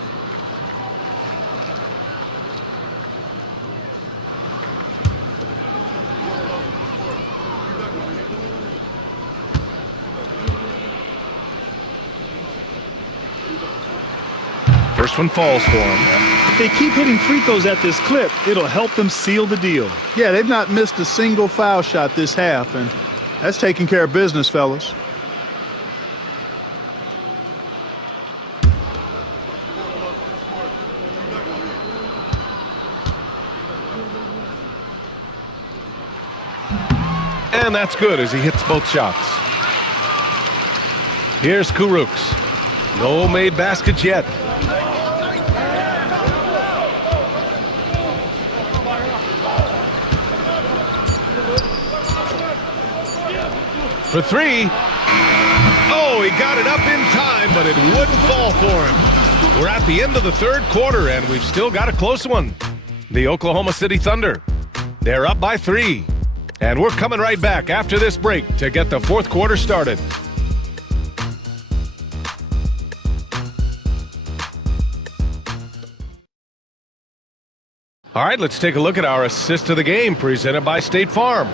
First one falls for him. If they keep hitting free throws at this clip, it'll help them seal the deal. Yeah, they've not missed a single foul shot this half, and that's taking care of business, fellas. And that's good as he hits both shots. Here's Kurucs. No made baskets yet. For 3. Oh, he got it up in time, but it wouldn't fall for him. We're at the end of the third quarter, and we've still got a close one. The Oklahoma City Thunder. They're up by 3. And we're coming right back after this break to get the fourth quarter started. All right, let's take a look at our assist of the game presented by State Farm.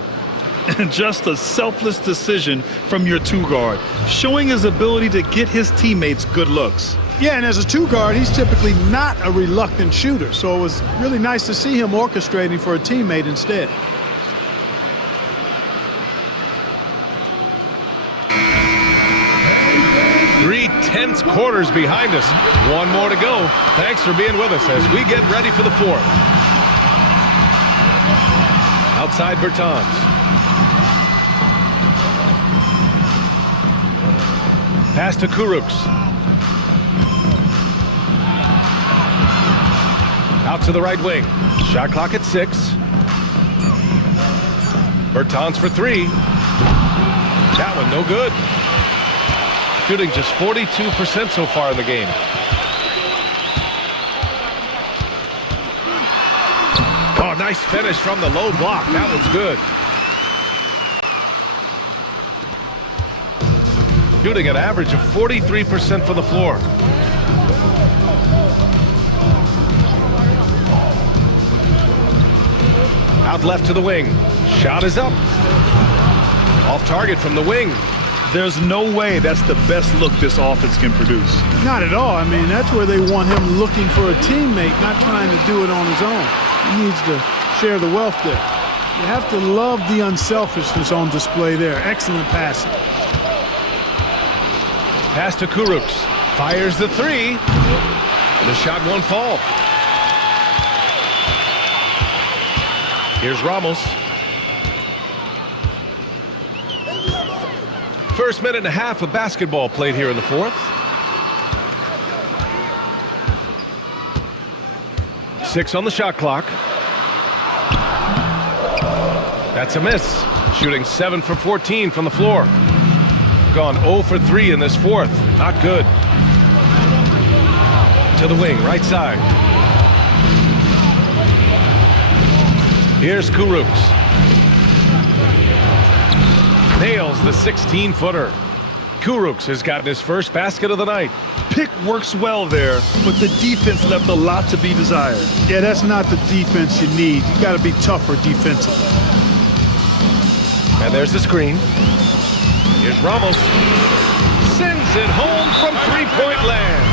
Just a selfless decision from your 2-guard, showing his ability to get his teammates good looks. Yeah, and as a 2-guard, he's typically not a reluctant shooter, so it was really nice to see him orchestrating for a teammate instead. Three tense quarters behind us. One more to go. Thanks for being with us as we get ready for the fourth. Outside Bertans. Pass to Kurucs. Out to the right wing. Shot clock at 6. Bertans for 3. That one no good. Shooting just 42% so far in the game. Oh, nice finish from the low block. That one's good. Shooting an average of 43% from the floor. Out left to the wing. Shot is up. Off target from the wing. There's no way that's the best look this offense can produce. Not at all. I mean, that's where they want him looking for a teammate, not trying to do it on his own. He needs to share the wealth there. You have to love the unselfishness on display there. Excellent passing. Pass to Kurucs. Fires the 3. The shot won't fall. Here's Ramos. First minute and a half of basketball played here in the 4th. 6 on the shot clock. That's a miss. Shooting 7 for 14 from the floor. Gone 0 for 3 in this 4th. Not good. To the wing, right side. Here's Kurucs. Nails the 16-footer. Kurucs has gotten his first basket of the night. Pick works well there, but the defense left a lot to be desired. Yeah, that's not the defense you need. You got to be tougher defensively. And there's the screen. Here's Ramos. Sends it home from three-point land.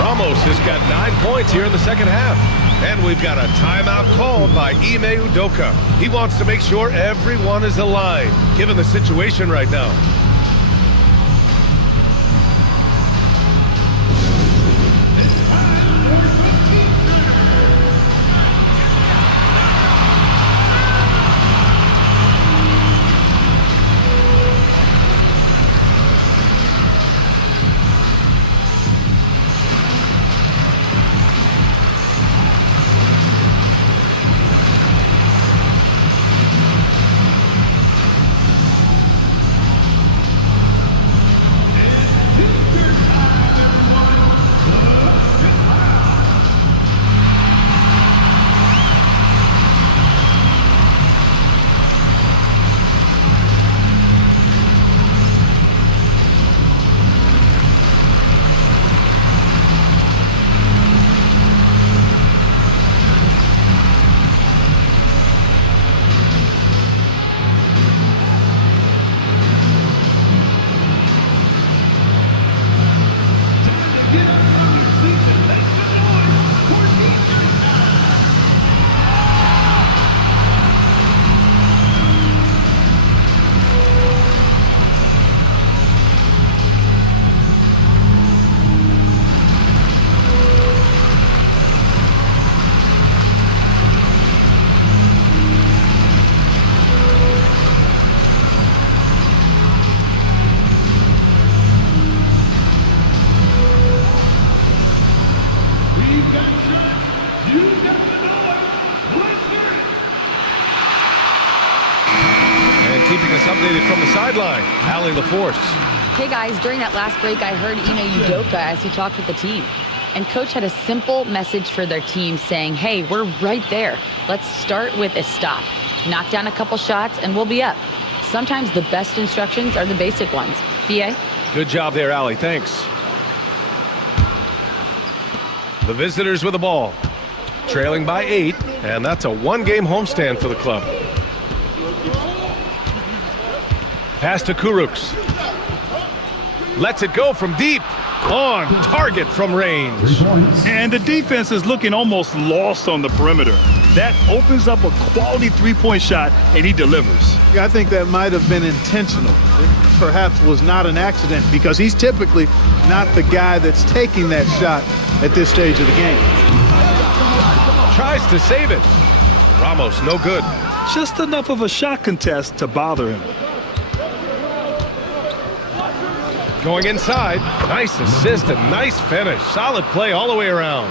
Ramos has got 9 points here in the second half. And we've got a timeout called by Ime Udoka. He wants to make sure everyone is aligned, given the situation right now. Keeping us updated from the sideline, Allie LaForce. Hey guys, during that last break, I heard Ime Udoka as he talked with the team. And coach had a simple message for their team saying, hey, we're right there. Let's start with a stop. Knock down a couple shots and we'll be up. Sometimes the best instructions are the basic ones. BA? Good job there, Allie. Thanks. The visitors with the ball. Trailing by 8, and that's a one-game homestand for the club. Pass to Kurucs. Lets it go from deep. On target from range. And the defense is looking almost lost on the perimeter. That opens up a quality three-point shot, and he delivers. Yeah, I think that might have been intentional. It perhaps was not an accident because he's typically not the guy that's taking that shot at this stage of the game. Tries to save it. Ramos, no good. Just enough of a shot contest to bother him. Going inside. Nice assist and nice finish. Solid play all the way around.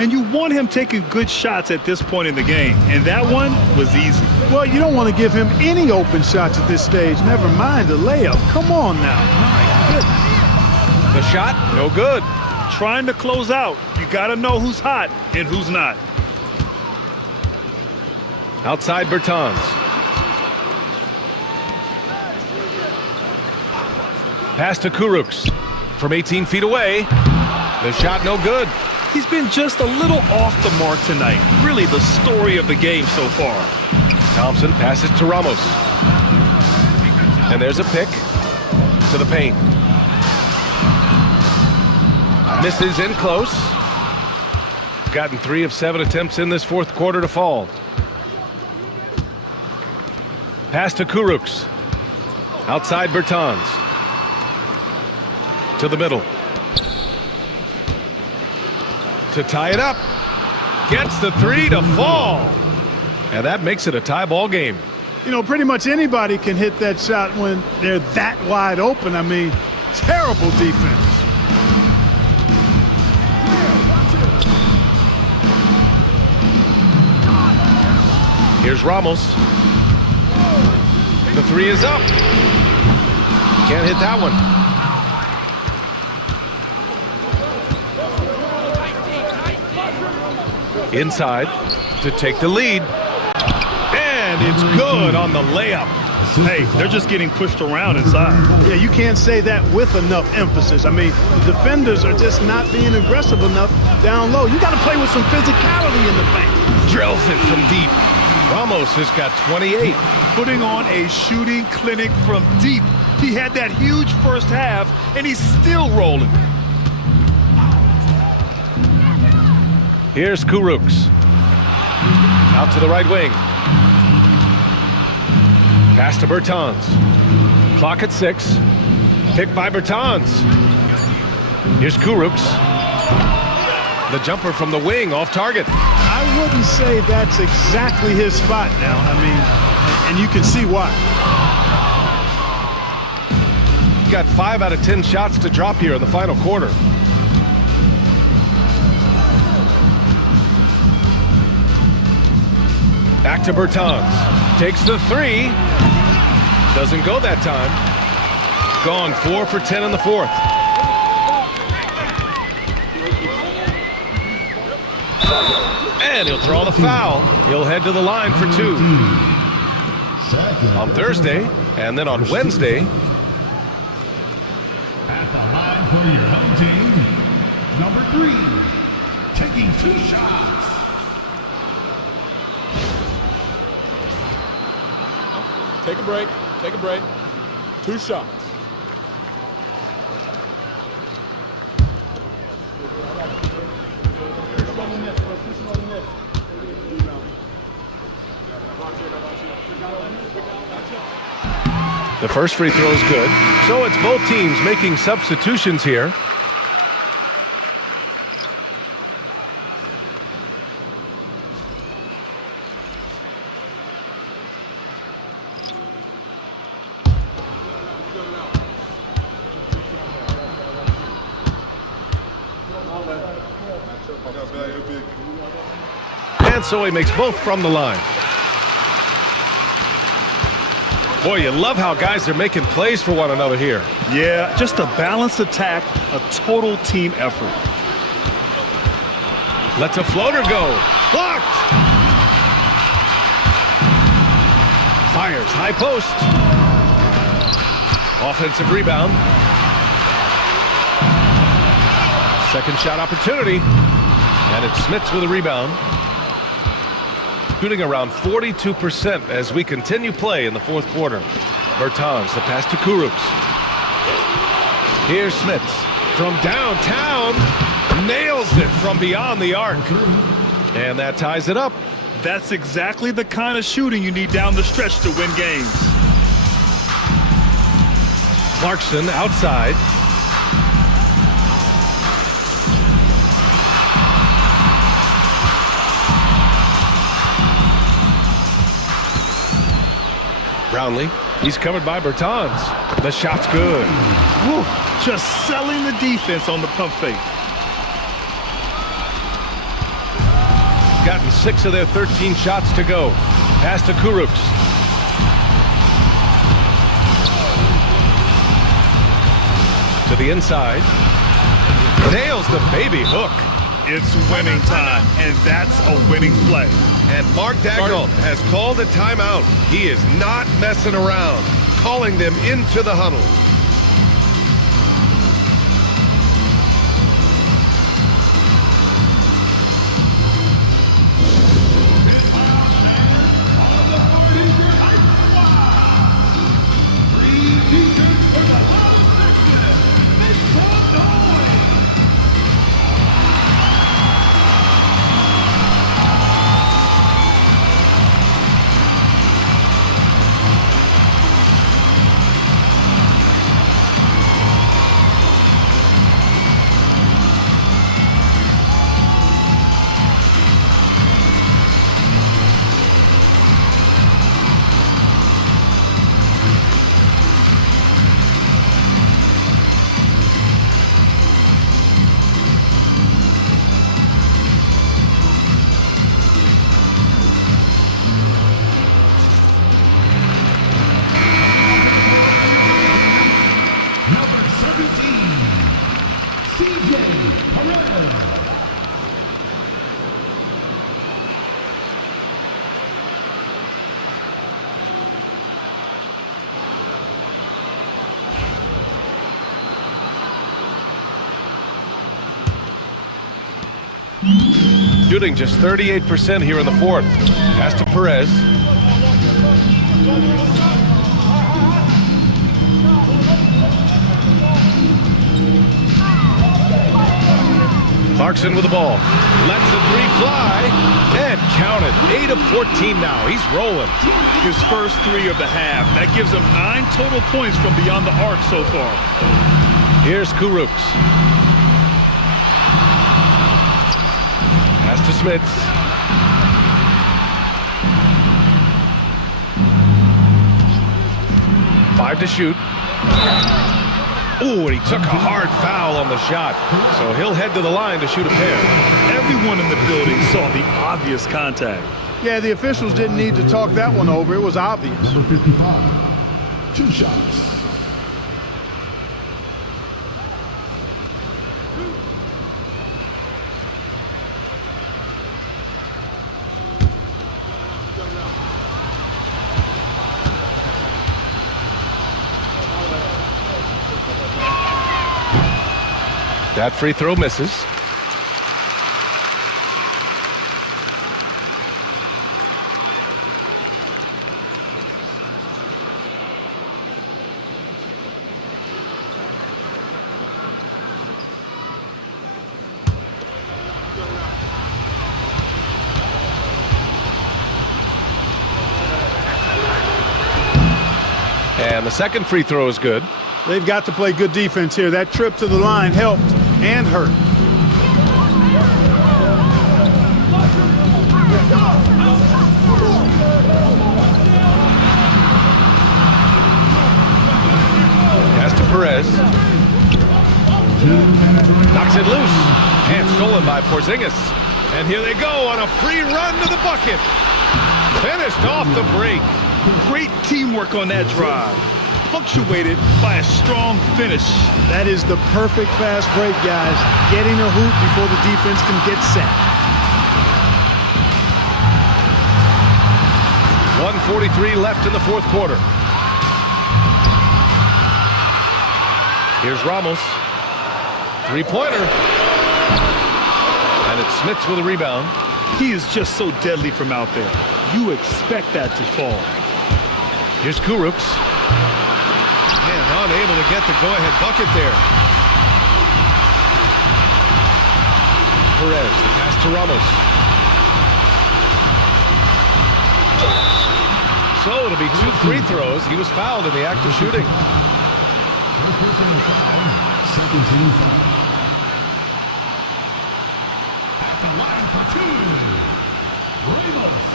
And you want him taking good shots at this point in the game. And that one was easy. Well, you don't want to give him any open shots at this stage. Never mind the layup. Come on now. My goodness. The shot, no good. Trying to close out. You got to know who's hot and who's not. Outside Bertans. Pass to Kurucs from 18 feet away. The shot no good. He's been just a little off the mark tonight. Really the story of the game so far. Thompson passes to Ramos. And there's a pick to the paint. Misses in close. Gotten 3 of 7 attempts in this fourth quarter to fall. Pass to Kurucs. Outside Bertans. To the middle. To tie it up. Gets the 3 to fall. And that makes it a tie ball game. You know, pretty much anybody can hit that shot when they're that wide open. I mean, terrible defense. Here's Ramos. The 3 is up. Can't hit that one. Inside to take the lead. And it's good on the layup. Hey, they're just getting pushed around inside. Yeah, you can't say that with enough emphasis. I mean, the defenders are just not being aggressive enough down low. You got to play with some physicality in the paint. Drills it from deep. Ramos has got 28. Putting on a shooting clinic from deep. He had that huge first half, and he's still rolling. Here's Kurucs. Out to the right wing. Pass to Bertans. Clock at 6. Picked by Bertans. Here's Kurucs. The jumper from the wing off target. I wouldn't say that's exactly his spot now. I mean, and you can see why. Got 5 out of 10 shots to drop here in the final quarter. Back to Bertans. Takes the 3. Doesn't go that time. Gone 4 for 10 in the fourth. And he'll draw the foul. He'll head to the line for 2. On Thursday, and then on Wednesday. At the line for your home team, number 3, taking 2 shots. Take a break. Take a break. 2 shots. The first free throw is good. So it's both teams making substitutions here. And so he makes both from the line. Boy, you love how guys are making plays for one another here. Yeah, just a balanced attack, a total team effort. Lets a floater go. Blocked. Fires high post. Offensive rebound. Second shot opportunity. And it's Smits with a rebound. Shooting around 42% as we continue play in the fourth quarter. Bertans, the pass to Kurucs. Here's Smits from downtown. Nails it from beyond the arc. And that ties it up. That's exactly the kind of shooting you need down the stretch to win games. Clarkson outside. Brownlee, he's covered by Bertans. The shot's good. Woo. just selling the defense on the pump fake. Gotten 6 of their 13 shots to go. Pass to Kurucs. To the inside. Nails the baby hook. It's winning time, and that's a winning play. And Mark Daigneault has called a timeout. He is not messing around, calling them into the huddle. Shooting just 38% here in the fourth. Pass to Perez. Clarkson with the ball. Lets the three fly. And count it. 8 of 14 now. He's rolling. His first 3 of the half. That gives him 9 total points from beyond the arc so far. Here's Kurucs. Pass to Smits. Five to shoot. Ooh, and he took a hard foul on the shot. So he'll head to the line to shoot a pair. Everyone in the building saw the obvious contact. Yeah, the officials didn't need to talk that one over. It was obvious. Number 55, 2 shots. That free throw misses. And the second free throw is good. They've got to play good defense here. That trip to the line helped and hurt. Pass to Perez. Knocks it loose. And stolen by Porzingis. And here they go on a free run to the bucket. Finished off the break. Great teamwork on that drive. Punctuated by a strong finish. That is the perfect fast break, guys. Getting a hoop before the defense can get set. 1:43 left in the fourth quarter. Here's Ramos. Three-pointer. And it's Smits with a rebound. He is just so deadly from out there. You expect that to fall. Here's Kurucs. And unable to get the go-ahead bucket there. Perez, the pass to Ramos. So it'll be 2 free throws. He was fouled in the act of shooting. First personal foul, second team foul. At the line for 2, Ramos.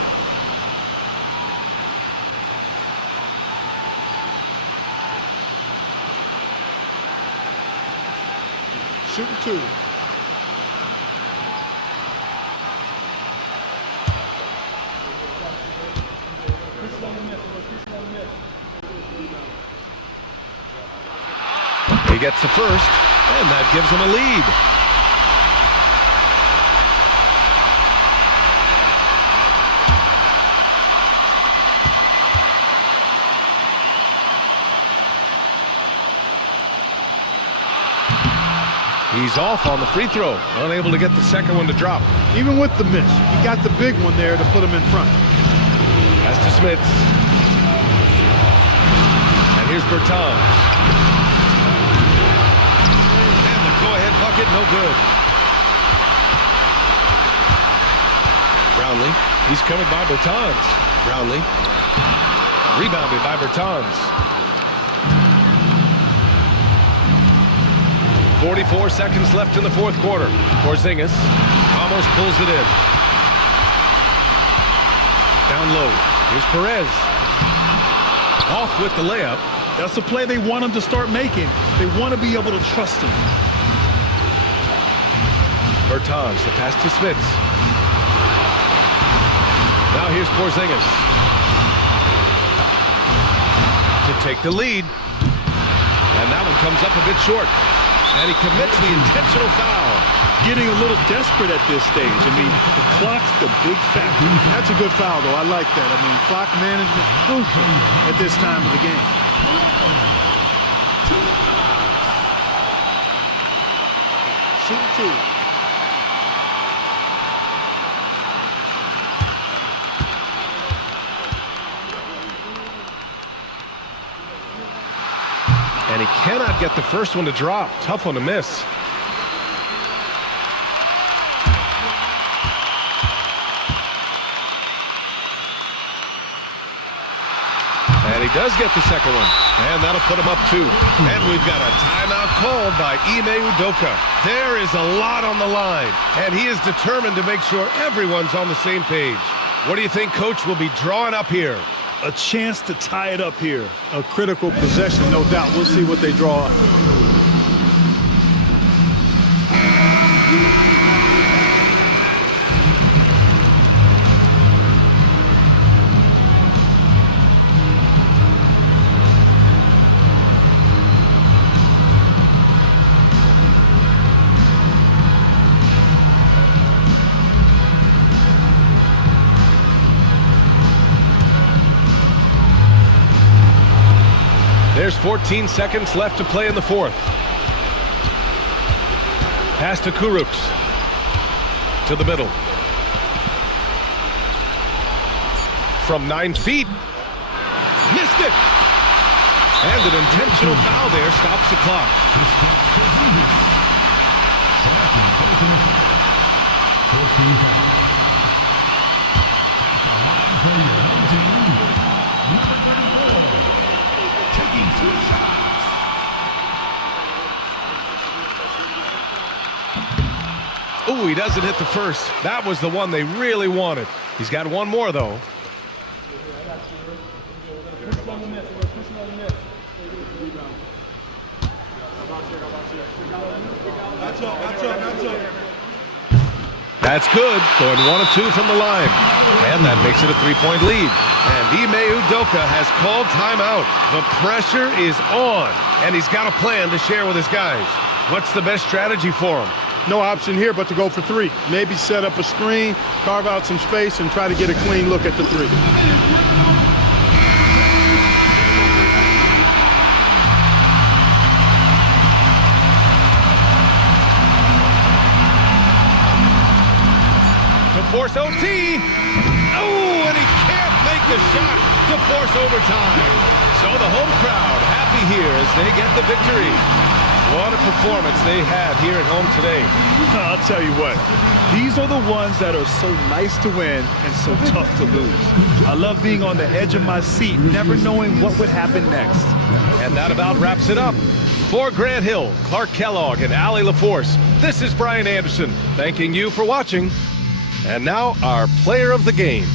Shooting 2. He gets the first, and that gives him a lead. He's off on the free throw, unable to get the second one to drop. Even with the miss, he got the big one there to put him in front. Pass to Smits. And here's Bertans. And the go-ahead bucket, no good. Brownlee, he's covered by Bertans. Brownlee, rebounded by Bertans. 44 seconds left in the fourth quarter. Porzingis almost pulls it in. Down low. Here's Perez. Off with the layup. That's the play they want him to start making. They want to be able to trust him. Bertans, the pass to Smits. Now here's Porzingis to take the lead. And that one comes up a bit short. And he commits the intentional foul. Getting a little desperate at this stage. I mean, the clock's the big factor. That's a good foul, though. I like that. I mean, clock management crucial at this time of the game. Shooting 2. And he cannot get the first one to drop. Tough one to miss. And he does get the second one. And that'll put him up 2. And we've got a timeout called by Ime Udoka. There is a lot on the line. And he is determined to make sure everyone's on the same page. What do you think Coach will be drawing up here? A chance to tie it up here. A critical possession, no doubt. We'll see what they draw up. There's 14 seconds left to play in the fourth. Pass to Kurucs. To the middle. From 9 feet. Missed it! And an intentional foul there stops the clock. Ooh, he doesn't hit the first. That was the one they really wanted. He's got one more, though. That's good. Going 1 of 2 from the line. And that makes it a 3-point lead. And Ime Udoka has called timeout. The pressure is on. And he's got a plan to share with his guys. What's the best strategy for him? No option here but to go for 3. Maybe set up a screen, carve out some space, and try to get a clean look at the 3. To force OT. Oh, and he can't make the shot to force overtime. So the home crowd happy here as they get the victory. What a performance they had here at home today. I'll tell you what, these are the ones that are so nice to win and so tough to lose. I love being on the edge of my seat, never knowing what would happen next. And that about wraps it up. For Grant Hill, Clark Kellogg, and Allie LaForce, this is Brian Anderson, thanking you for watching. And now our player of the game.